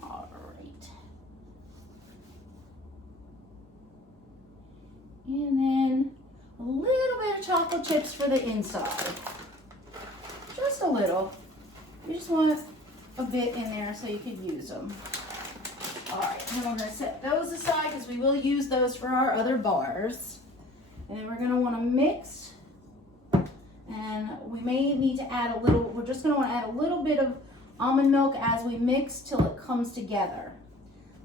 All right. And then a little bit of chocolate chips for the inside. Just a little. You just want a bit in there so you could use them. All right, and we're going to set those aside because we will use those for our other bars. And then we're gonna wanna mix, and we may need to add a little, we're just gonna wanna add a little bit of almond milk as we mix till it comes together.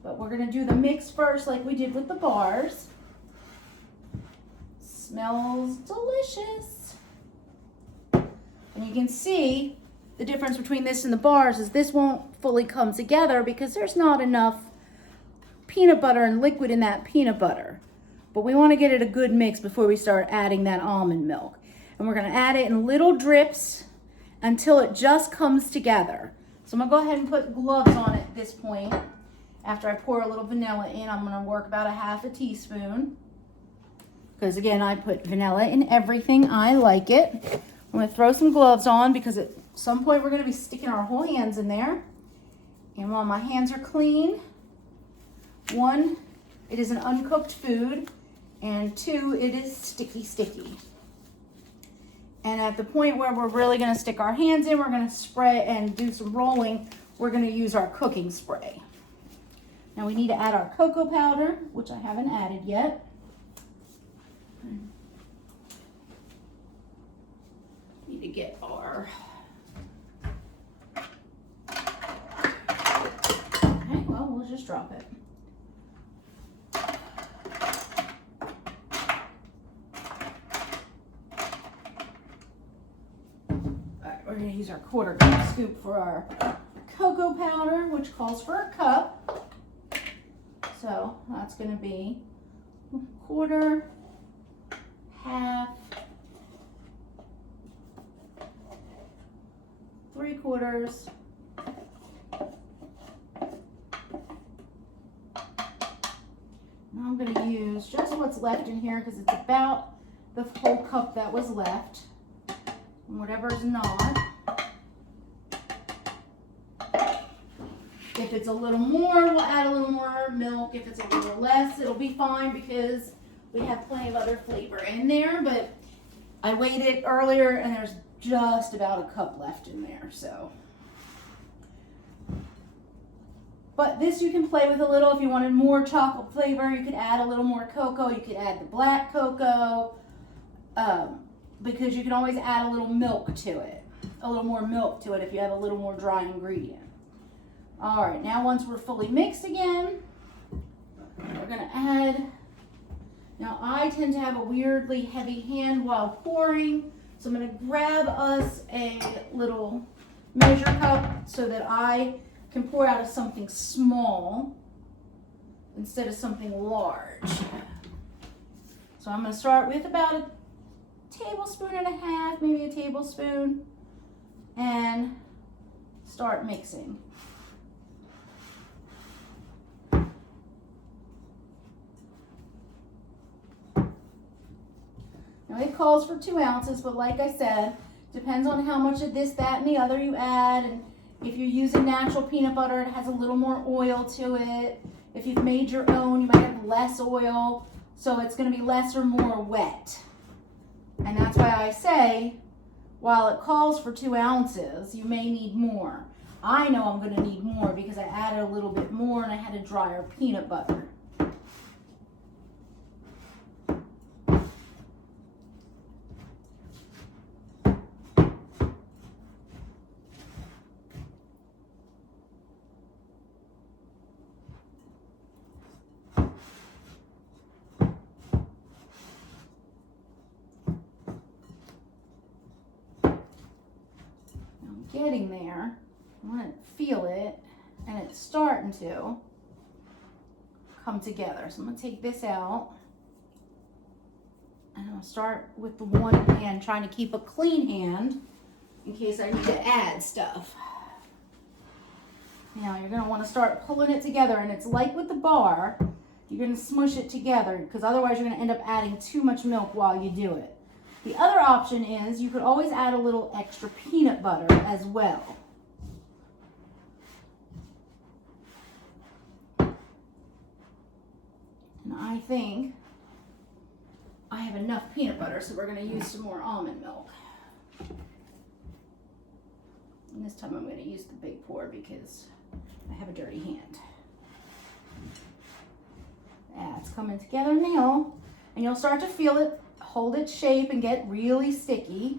But we're gonna do the mix first like we did with the bars. Smells delicious. And you can see the difference between this and the bars is this won't fully come together because there's not enough peanut butter and liquid in that peanut butter. But we want to get it a good mix before we start adding that almond milk. And we're going to add it in little drips until it just comes together. So I'm going to go ahead and put gloves on at this point. After I pour a little vanilla in, I'm going to work about a half a teaspoon. Because again, I put vanilla in everything. I like it. I'm going to throw some gloves on because at some point we're going to be sticking our whole hands in there. And while my hands are clean, one, it is an uncooked food, and two, it is sticky. And at the point where we're really going to stick our hands in, we're going to spray and do some rolling. We're going to use our cooking spray. Now we need to add our cocoa powder, which I haven't added yet. Need to get our, okay, well, we'll just drop it. We're going to use our 1/4 cup scoop for our cocoa powder, which calls for a cup. So that's going to be 1/4, half, 3/4. Now I'm going to use just what's left in here because it's about the whole cup that was left. And whatever is not. If it's a little more, we'll add a little more milk. If it's a little less, it'll be fine because we have plenty of other flavor in there. But I weighed it earlier and there's just about a cup left in there, so. But this you can play with a little. If you wanted more chocolate flavor, you could add a little more cocoa. You could add the black cocoa. Because you can always add a little milk to it. A little more milk to it if you have a little more dry ingredient. All right, now once we're fully mixed again, we're gonna add, now I tend to have a weirdly heavy hand while pouring, so I'm gonna grab us a little measure cup so that I can pour out of something small instead of something large. So I'm gonna start with about a tablespoon and a half, maybe a tablespoon, and start mixing. Now it calls for 2 ounces, but like I said, depends on how much of this, that, and the other you add. And if you're using natural peanut butter, it has a little more oil to it. If you've made your own, you might have less oil, so it's going to be less or more wet. And that's why I say, while it calls for 2 ounces, you may need more. I know I'm going to need more because I added a little bit more and I had a drier peanut butter. Getting there, I want to feel it, and it's starting to come together. So I'm going to take this out, and I'm going to start with the one hand, trying to keep a clean hand in case I need to add stuff. Now you're going to want to start pulling it together, and it's like with the bar, you're going to smush it together because otherwise you're going to end up adding too much milk while you do it. The other option is you could always add a little extra peanut butter as well. And I think I have enough peanut butter, so we're going to use some more almond milk. And this time I'm going to use the big pour because I have a dirty hand. Yeah, it's coming together now. And you'll start to feel it hold its shape and get really sticky.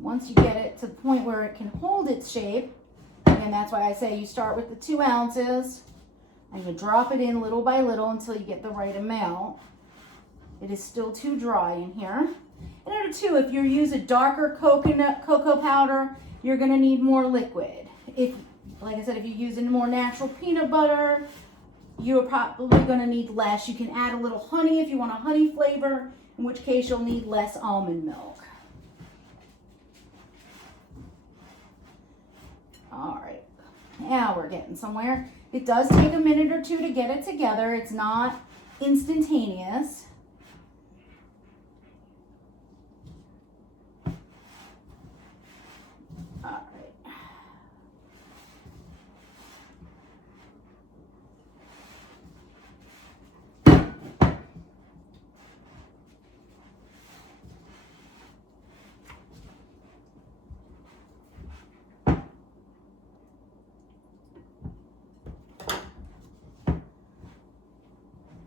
Once you get it to the point where it can hold its shape, and that's why I say you start with the 2 ounces and you drop it in little by little until you get the right amount. It is still too dry in here. And number 2, if you use a darker cocoa powder, you're going to need more liquid. If, like I said, if you use a more natural peanut butter, you're probably going to need less. You can add a little honey if you want a honey flavor, in which case you'll need less almond milk. All right, now we're getting somewhere. It does take a minute or 2 to get it together. It's not instantaneous.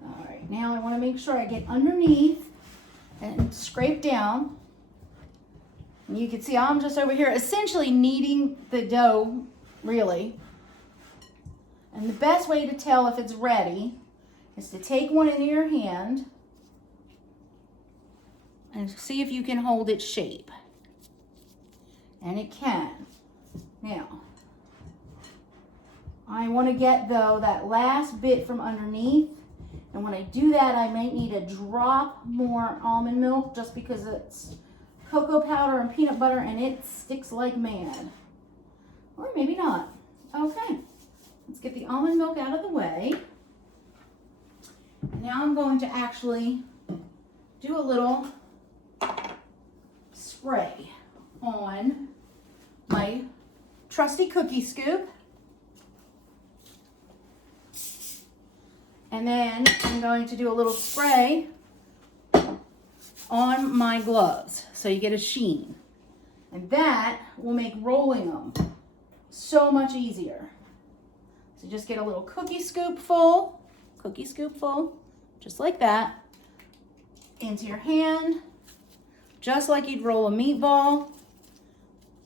All right. Now I want to make sure I get underneath and scrape down. And you can see I'm just over here essentially kneading the dough, really. And the best way to tell if it's ready is to take one into your hand and see if you can hold its shape. And it can. Now, I want to get, though, that last bit from underneath. And when I do that, I might need a drop more almond milk just because it's cocoa powder and peanut butter and it sticks like mad. Or maybe not. Okay, let's get the almond milk out of the way. Now I'm going to actually do a little spray on my trusty cookie scoop. And then I'm going to do a little spray on my gloves so you get a sheen. And that will make rolling them so much easier. So just get a little cookie scoop full, just like that, into your hand, just like you'd roll a meatball.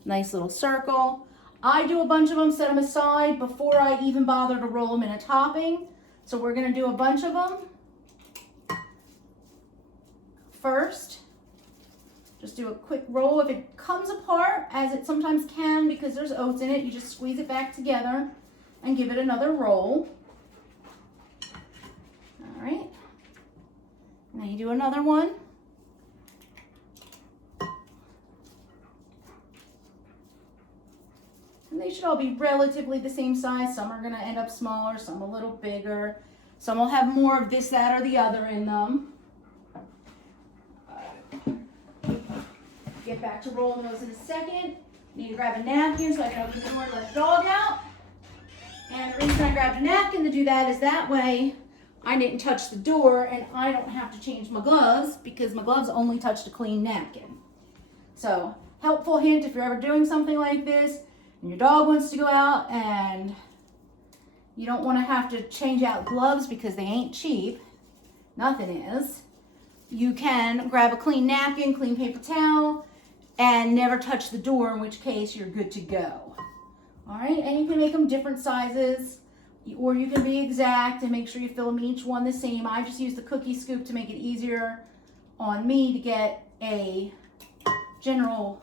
Nice little circle. I do a bunch of them, set them aside before I even bother to roll them in a topping. So we're going to do a bunch of them first. Just do a quick roll. If it comes apart, as it sometimes can because there's oats in it, you just squeeze it back together and give it another roll. All right. And then you do another one. And they should all be relatively the same size. Some are going to end up smaller, some a little bigger. Some will have more of this, that, or the other in them. Get back to rolling those in a second. Need to grab a napkin so I can open the door and let the dog out. And the reason I grabbed a napkin to do that is that way I didn't touch the door and I don't have to change my gloves because my gloves only touched a clean napkin. So, helpful hint if you're ever doing something like this, and your dog wants to go out and you don't want to have to change out gloves because they ain't cheap. Nothing is. You can grab a clean napkin, clean paper towel, and never touch the door, in which case you're good to go. All right, and you can make them different sizes, or you can be exact and make sure you fill them each one the same. I just use the cookie scoop to make it easier on me to get a general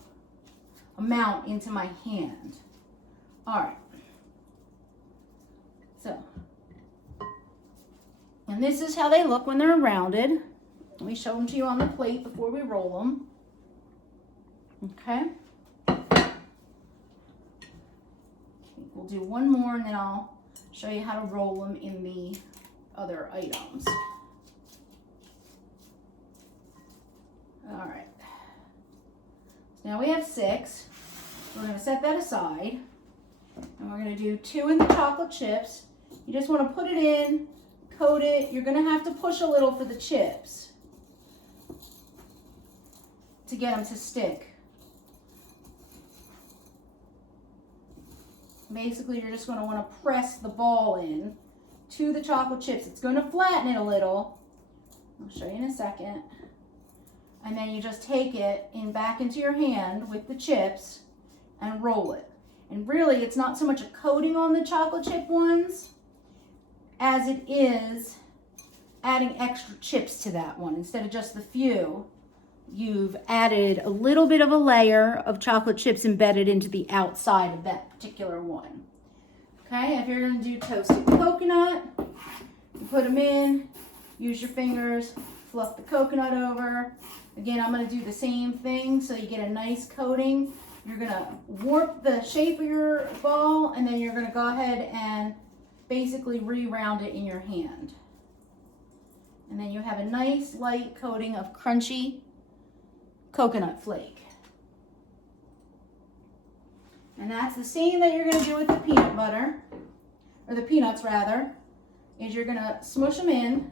amount into my hand. All right. So, and this is how they look when they're rounded. Let me show them to you on the plate before we roll them. Okay. We'll do one more and then I'll show you how to roll them in the other items. All right. So now we have 6. We're going to set that aside. And we're going to do 2 in the chocolate chips. You just want to put it in, coat it. You're going to have to push a little for the chips to get them to stick. Basically, you're just going to want to press the ball in to the chocolate chips. It's going to flatten it a little. I'll show you in a second. And then you just take it back into your hand with the chips and roll it. And really, it's not so much a coating on the chocolate chip ones as it is adding extra chips to that one. Instead of just the few, you've added a little bit of a layer of chocolate chips embedded into the outside of that particular one. Okay, if you're gonna do toasted coconut, you put them in, use your fingers, fluff the coconut over. Again, I'm gonna do the same thing so you get a nice coating. You're gonna warp the shape of your ball, and then you're gonna go ahead and basically re-round it in your hand. And then you have a nice light coating of crunchy coconut flake. And that's the same that you're gonna do with the peanut butter, or the peanuts rather, is you're gonna smush them in.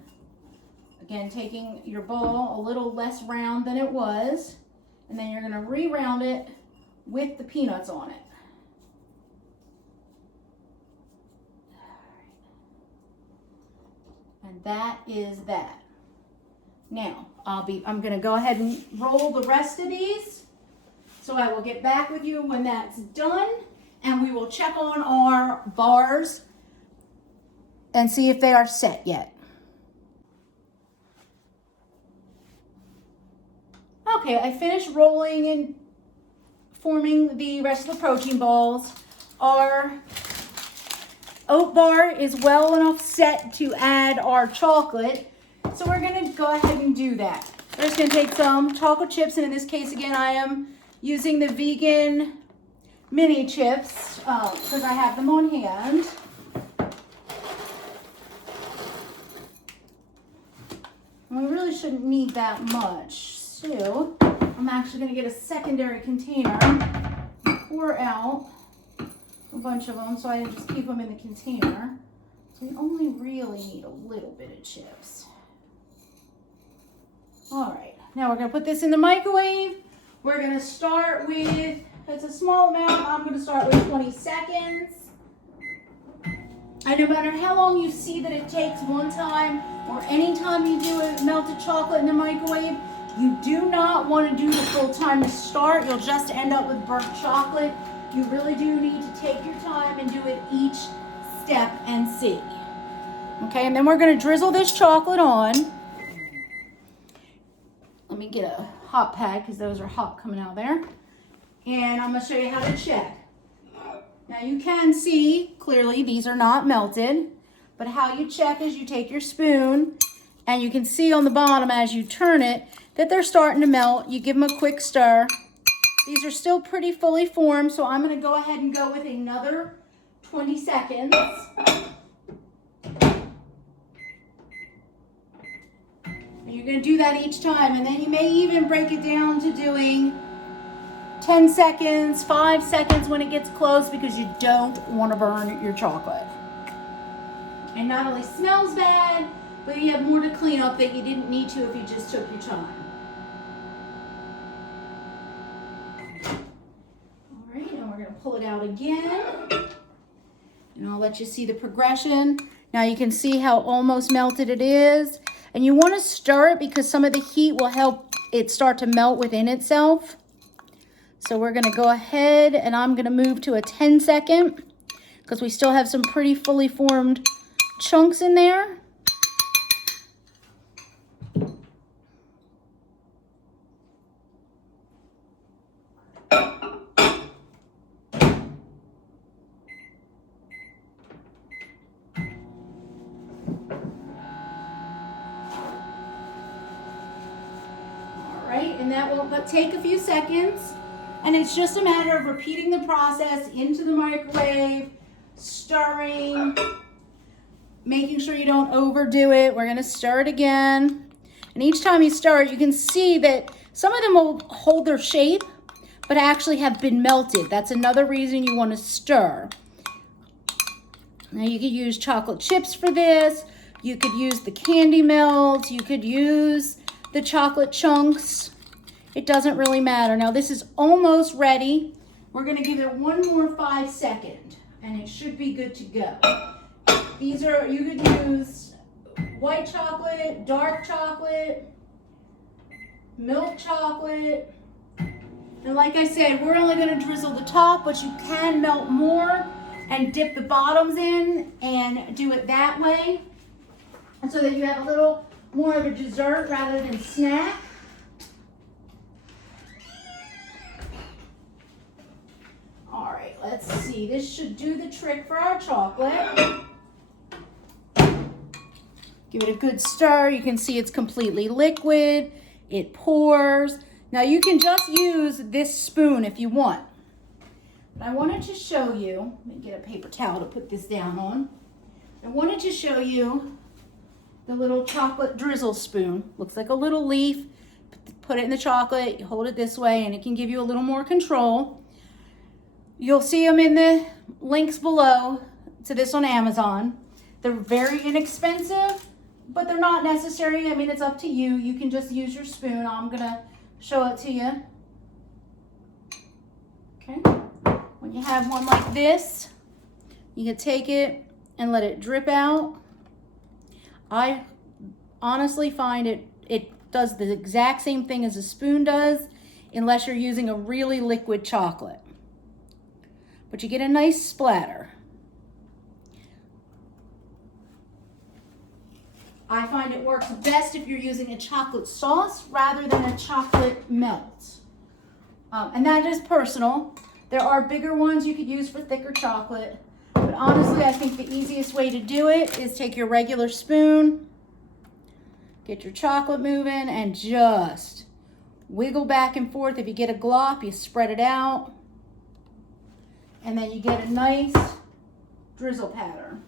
Again, taking your ball a little less round than it was, and then you're gonna re-round it with the peanuts on it. And that is that. Now, I'm gonna go ahead and roll the rest of these. So I will get back with you when that's done, and we will check on our bars and see if they are set yet. Okay, I finished rolling and forming the rest of the protein balls. Our oat bar is well enough set to add our chocolate, so we're gonna go ahead and do that. We're just gonna take some chocolate chips, and in this case, again, I am using the vegan mini chips because I have them on hand. And we really shouldn't need that much. So I'm actually going to get a secondary container and pour out a bunch of them so I can just keep them in the container. So we only really need a little bit of chips. All right, now we're going to put this in the microwave. We're going to start with, it's a small amount, I'm going to start with 20 seconds. And no matter how long you see that it takes one time or any time you do a melted chocolate in the microwave, you do not want to do the full time to start. You'll just end up with burnt chocolate. You really do need to take your time and do it each step and see. Okay, and then we're going to drizzle this chocolate on. Let me get a hot pad because those are hot coming out there. And I'm going to show you how to check. Now you can see clearly these are not melted, but how you check is you take your spoon and you can see on the bottom as you turn it that they're starting to melt. You give them a quick stir. These are still pretty fully formed, so I'm going to go ahead and go with another 20 seconds. And you're going to do that each time, and then you may even break it down to doing 10 seconds, 5 seconds when it gets close, because you don't want to burn your chocolate. And not only smells bad, but you have more to clean up that you didn't need to if you just took your time. All right, and we're going to pull it out again. And I'll let you see the progression. Now you can see how almost melted it is. And you want to stir it because some of the heat will help it start to melt within itself. So we're going to go ahead and I'm going to move to a 10 second because we still have some pretty fully formed chunks in there. And that will take a few seconds, and it's just a matter of repeating the process into the microwave, stirring, making sure you don't overdo it. We're going to stir it again, and each time you stir it, you can see that some of them will hold their shape but actually have been melted. That's another reason you want to stir. Now you could use chocolate chips for this, you could use the candy melts, you could use the chocolate chunks. It doesn't really matter. Now this is almost ready. We're going to give it one more 5 seconds and it should be good to go. These are, you could use white chocolate, dark chocolate, milk chocolate. And like I said, we're only going to drizzle the top, but you can melt more and dip the bottoms in and do it that way, so that you have a little more of a dessert rather than snack. All right, let's see. This should do the trick for our chocolate. Give it a good stir. You can see it's completely liquid. It pours. Now you can just use this spoon if you want. But I wanted to show you, let me get a paper towel to put this down on. I wanted to show you the little chocolate drizzle spoon. Looks like a little leaf. Put it in the chocolate, you hold it this way, and it can give you a little more control. You'll see them in the links below to this on Amazon. They're very inexpensive, but they're not necessary. I mean, it's up to you. You can just use your spoon. I'm gonna show it to you. Okay. When you have one like this, you can take it and let it drip out. I honestly find it does the exact same thing as a spoon does, unless you're using a really liquid chocolate. But you get a nice splatter. I find it works best if you're using a chocolate sauce rather than a chocolate melt. And that is personal. There are bigger ones you could use for thicker chocolate. But honestly, I think the easiest way to do it is take your regular spoon, get your chocolate moving, and just wiggle back and forth. If you get a glop, you spread it out. And then you get a nice drizzle pattern.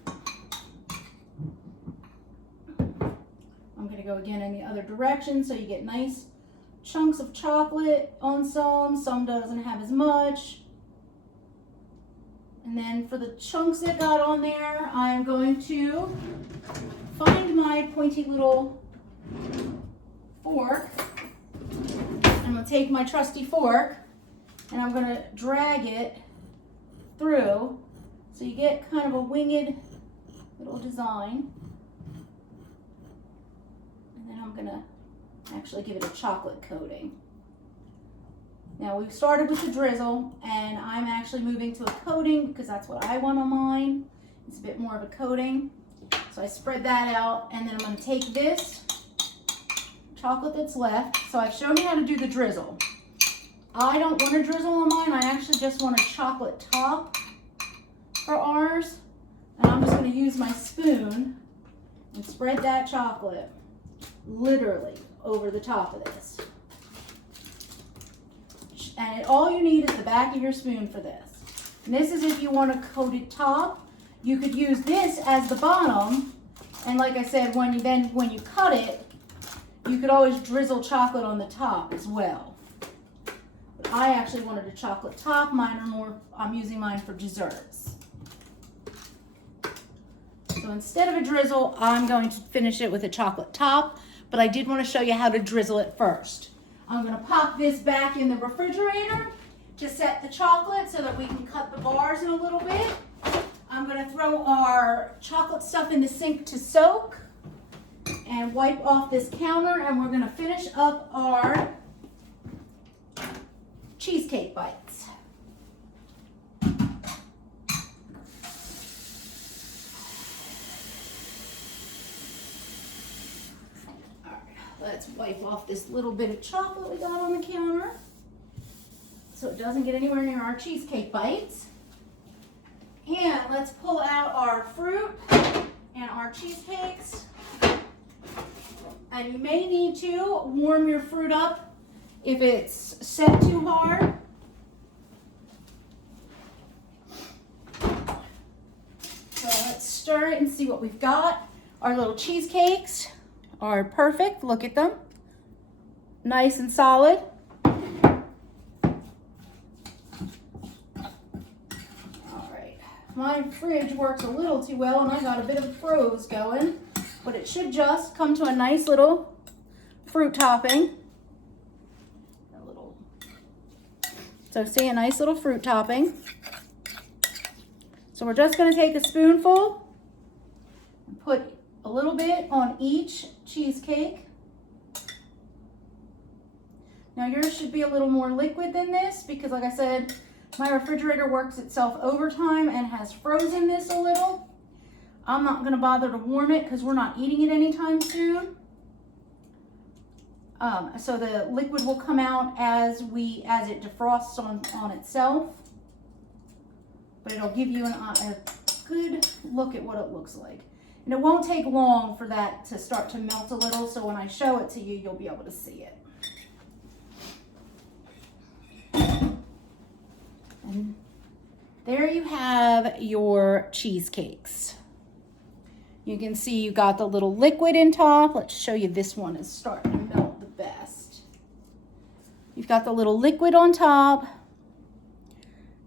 I'm going to go again in the other direction so you get nice chunks of chocolate on some doesn't have as much. And then for the chunks that got on there, I am going to find my pointy little fork. I'm going to take my trusty fork and I'm going to drag it through so you get kind of a winged little design. And then I'm going to actually give it a chocolate coating. Now we've started with the drizzle, and I'm actually moving to a coating because that's what I want on mine. It's a bit more of a coating. So I spread that out, and then I'm going to take this chocolate that's left. So I've shown you how to do the drizzle. I don't want a drizzle on mine. I actually just want a chocolate top for ours. And I'm just going to use my spoon and spread that chocolate literally over the top of this. And all you need is the back of your spoon for this. And this is if you want a coated top. You could use this as the bottom. And like I said, when you cut it, you could always drizzle chocolate on the top as well. But I actually wanted a chocolate top. I'm using mine for desserts. So instead of a drizzle, I'm going to finish it with a chocolate top. But I did want to show you how to drizzle it first. I'm going to pop this back in the refrigerator to set the chocolate so that we can cut the bars in a little bit. I'm going to throw our chocolate stuff in the sink to soak and wipe off this counter, and we're going to finish up our cheesecake bites. Let's wipe off this little bit of chocolate we got on the counter so it doesn't get anywhere near our cheesecake bites. And let's pull out our fruit and our cheesecakes. And you may need to warm your fruit up if it's set too hard. So let's stir it and see what we've got. Our little cheesecakes are perfect. Look at them. Nice and solid. All right. My fridge works a little too well and I got a bit of a froze going, but it should just come to a nice little fruit topping. So see, a nice little fruit topping. So we're just going to take a spoonful Put a little bit on each cheesecake. Now yours should be a little more liquid than this because like I said, my refrigerator works itself overtime and has frozen this a little. I'm not gonna bother to warm it because we're not eating it anytime soon. So the liquid will come out as it defrosts on itself. But it'll give you a good look at what it looks like. And it won't take long for that to start to melt a little, so when I show it to you, you'll be able to see it. And there you have your cheesecakes. You can see you got the little liquid in top. Let's show you this one is starting to melt the best. You've got the little liquid on top.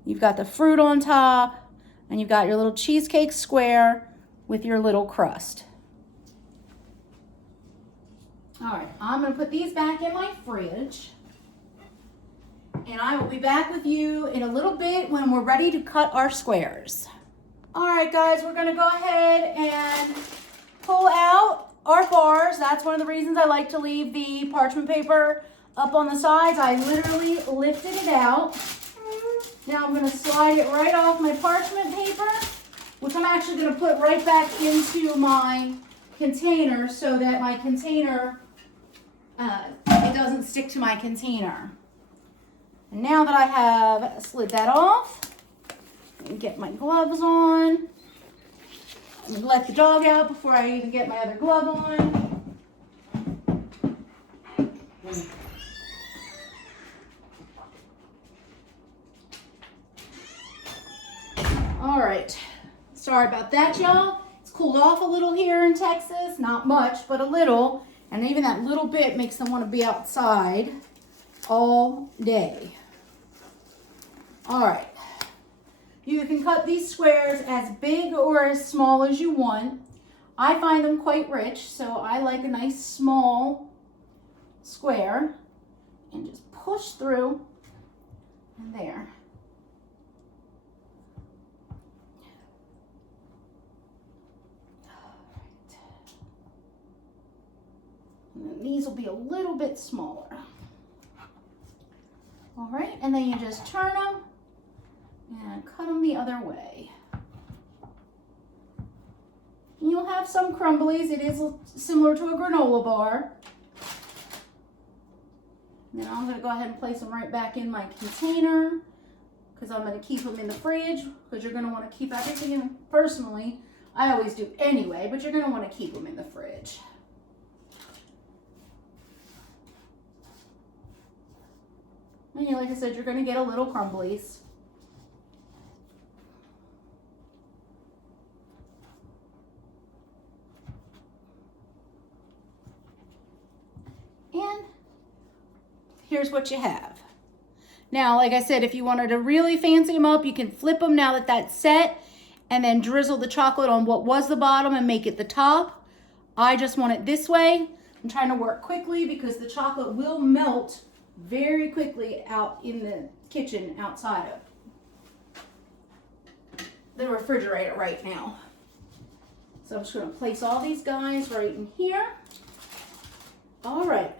You've got the fruit on top. And you've got your little cheesecake square with your little crust. All right, I'm going to put these back in my fridge. And I will be back with you in a little bit when we're ready to cut our squares. All right, guys, we're gonna go ahead and pull out our bars. That's one of the reasons I like to leave the parchment paper up on the sides. I literally lifted it out. Now I'm gonna slide it right off my parchment paper, which I'm actually gonna put right back into my container so that my container, it doesn't stick to my container. And now that I have slid that off, get my gloves on. Let the dog out before I even get my other glove on. All right, sorry about that, y'all. It's cooled off a little here in Texas, not much, but a little. And even that little bit makes them want to be outside all day. All right. You can cut these squares as big or as small as you want. I find them quite rich, so I like a nice small square. And just push through, and there. And then these will be a little bit smaller. All right, and then you just turn them and cut them the other way. And you'll have some crumblies. It is similar to a granola bar. And then I'm going to go ahead and place them right back in my container because I'm going to keep them in the fridge because you're going to want to keep everything in. Personally, I always do anyway, but you're going to want to keep them in the fridge. And like I said, you're going to get a little crumblies. And here's what you have. Now, like I said, if you wanted to really fancy them up, you can flip them now that that's set and then drizzle the chocolate on what was the bottom and make it the top. I just want it this way. I'm trying to work quickly because the chocolate will melt very quickly out in the kitchen outside of the refrigerator right now. So I'm just going to place all these guys right in here. All right.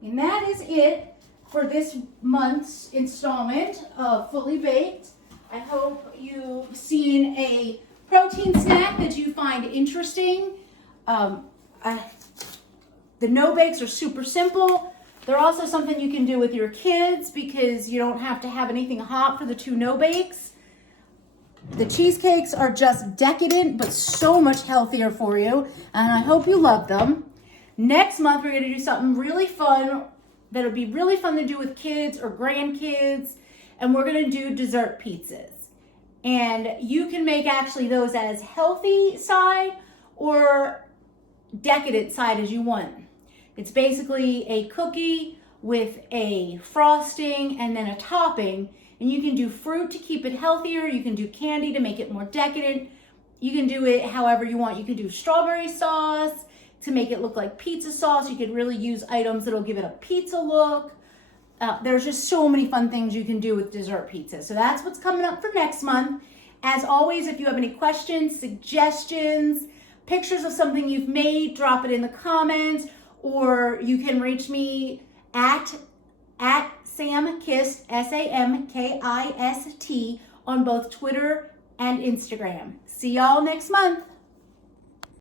And that is it for this month's installment of Fully Baked. I hope you've seen a protein snack that you find interesting. The no-bakes are super simple. They're also something you can do with your kids because you don't have to have anything hot for the 2 no-bakes. The cheesecakes are just decadent, but so much healthier for you. And I hope you love them. Next month, we're going to do something really fun that'll be really fun to do with kids or grandkids. And we're going to do dessert pizzas. And you can make actually those as healthy side or decadent side as you want. It's basically a cookie with a frosting and then a topping. And you can do fruit to keep it healthier. You can do candy to make it more decadent. You can do it however you want. You can do strawberry sauce to make it look like pizza sauce. You could really use items that'll give it a pizza look. There's just so many fun things you can do with dessert pizza. So that's what's coming up for next month. As always, if you have any questions, suggestions, pictures of something you've made, drop it in the comments, or you can reach me at Samkist, SAMKIST, on both Twitter and Instagram. See y'all next month.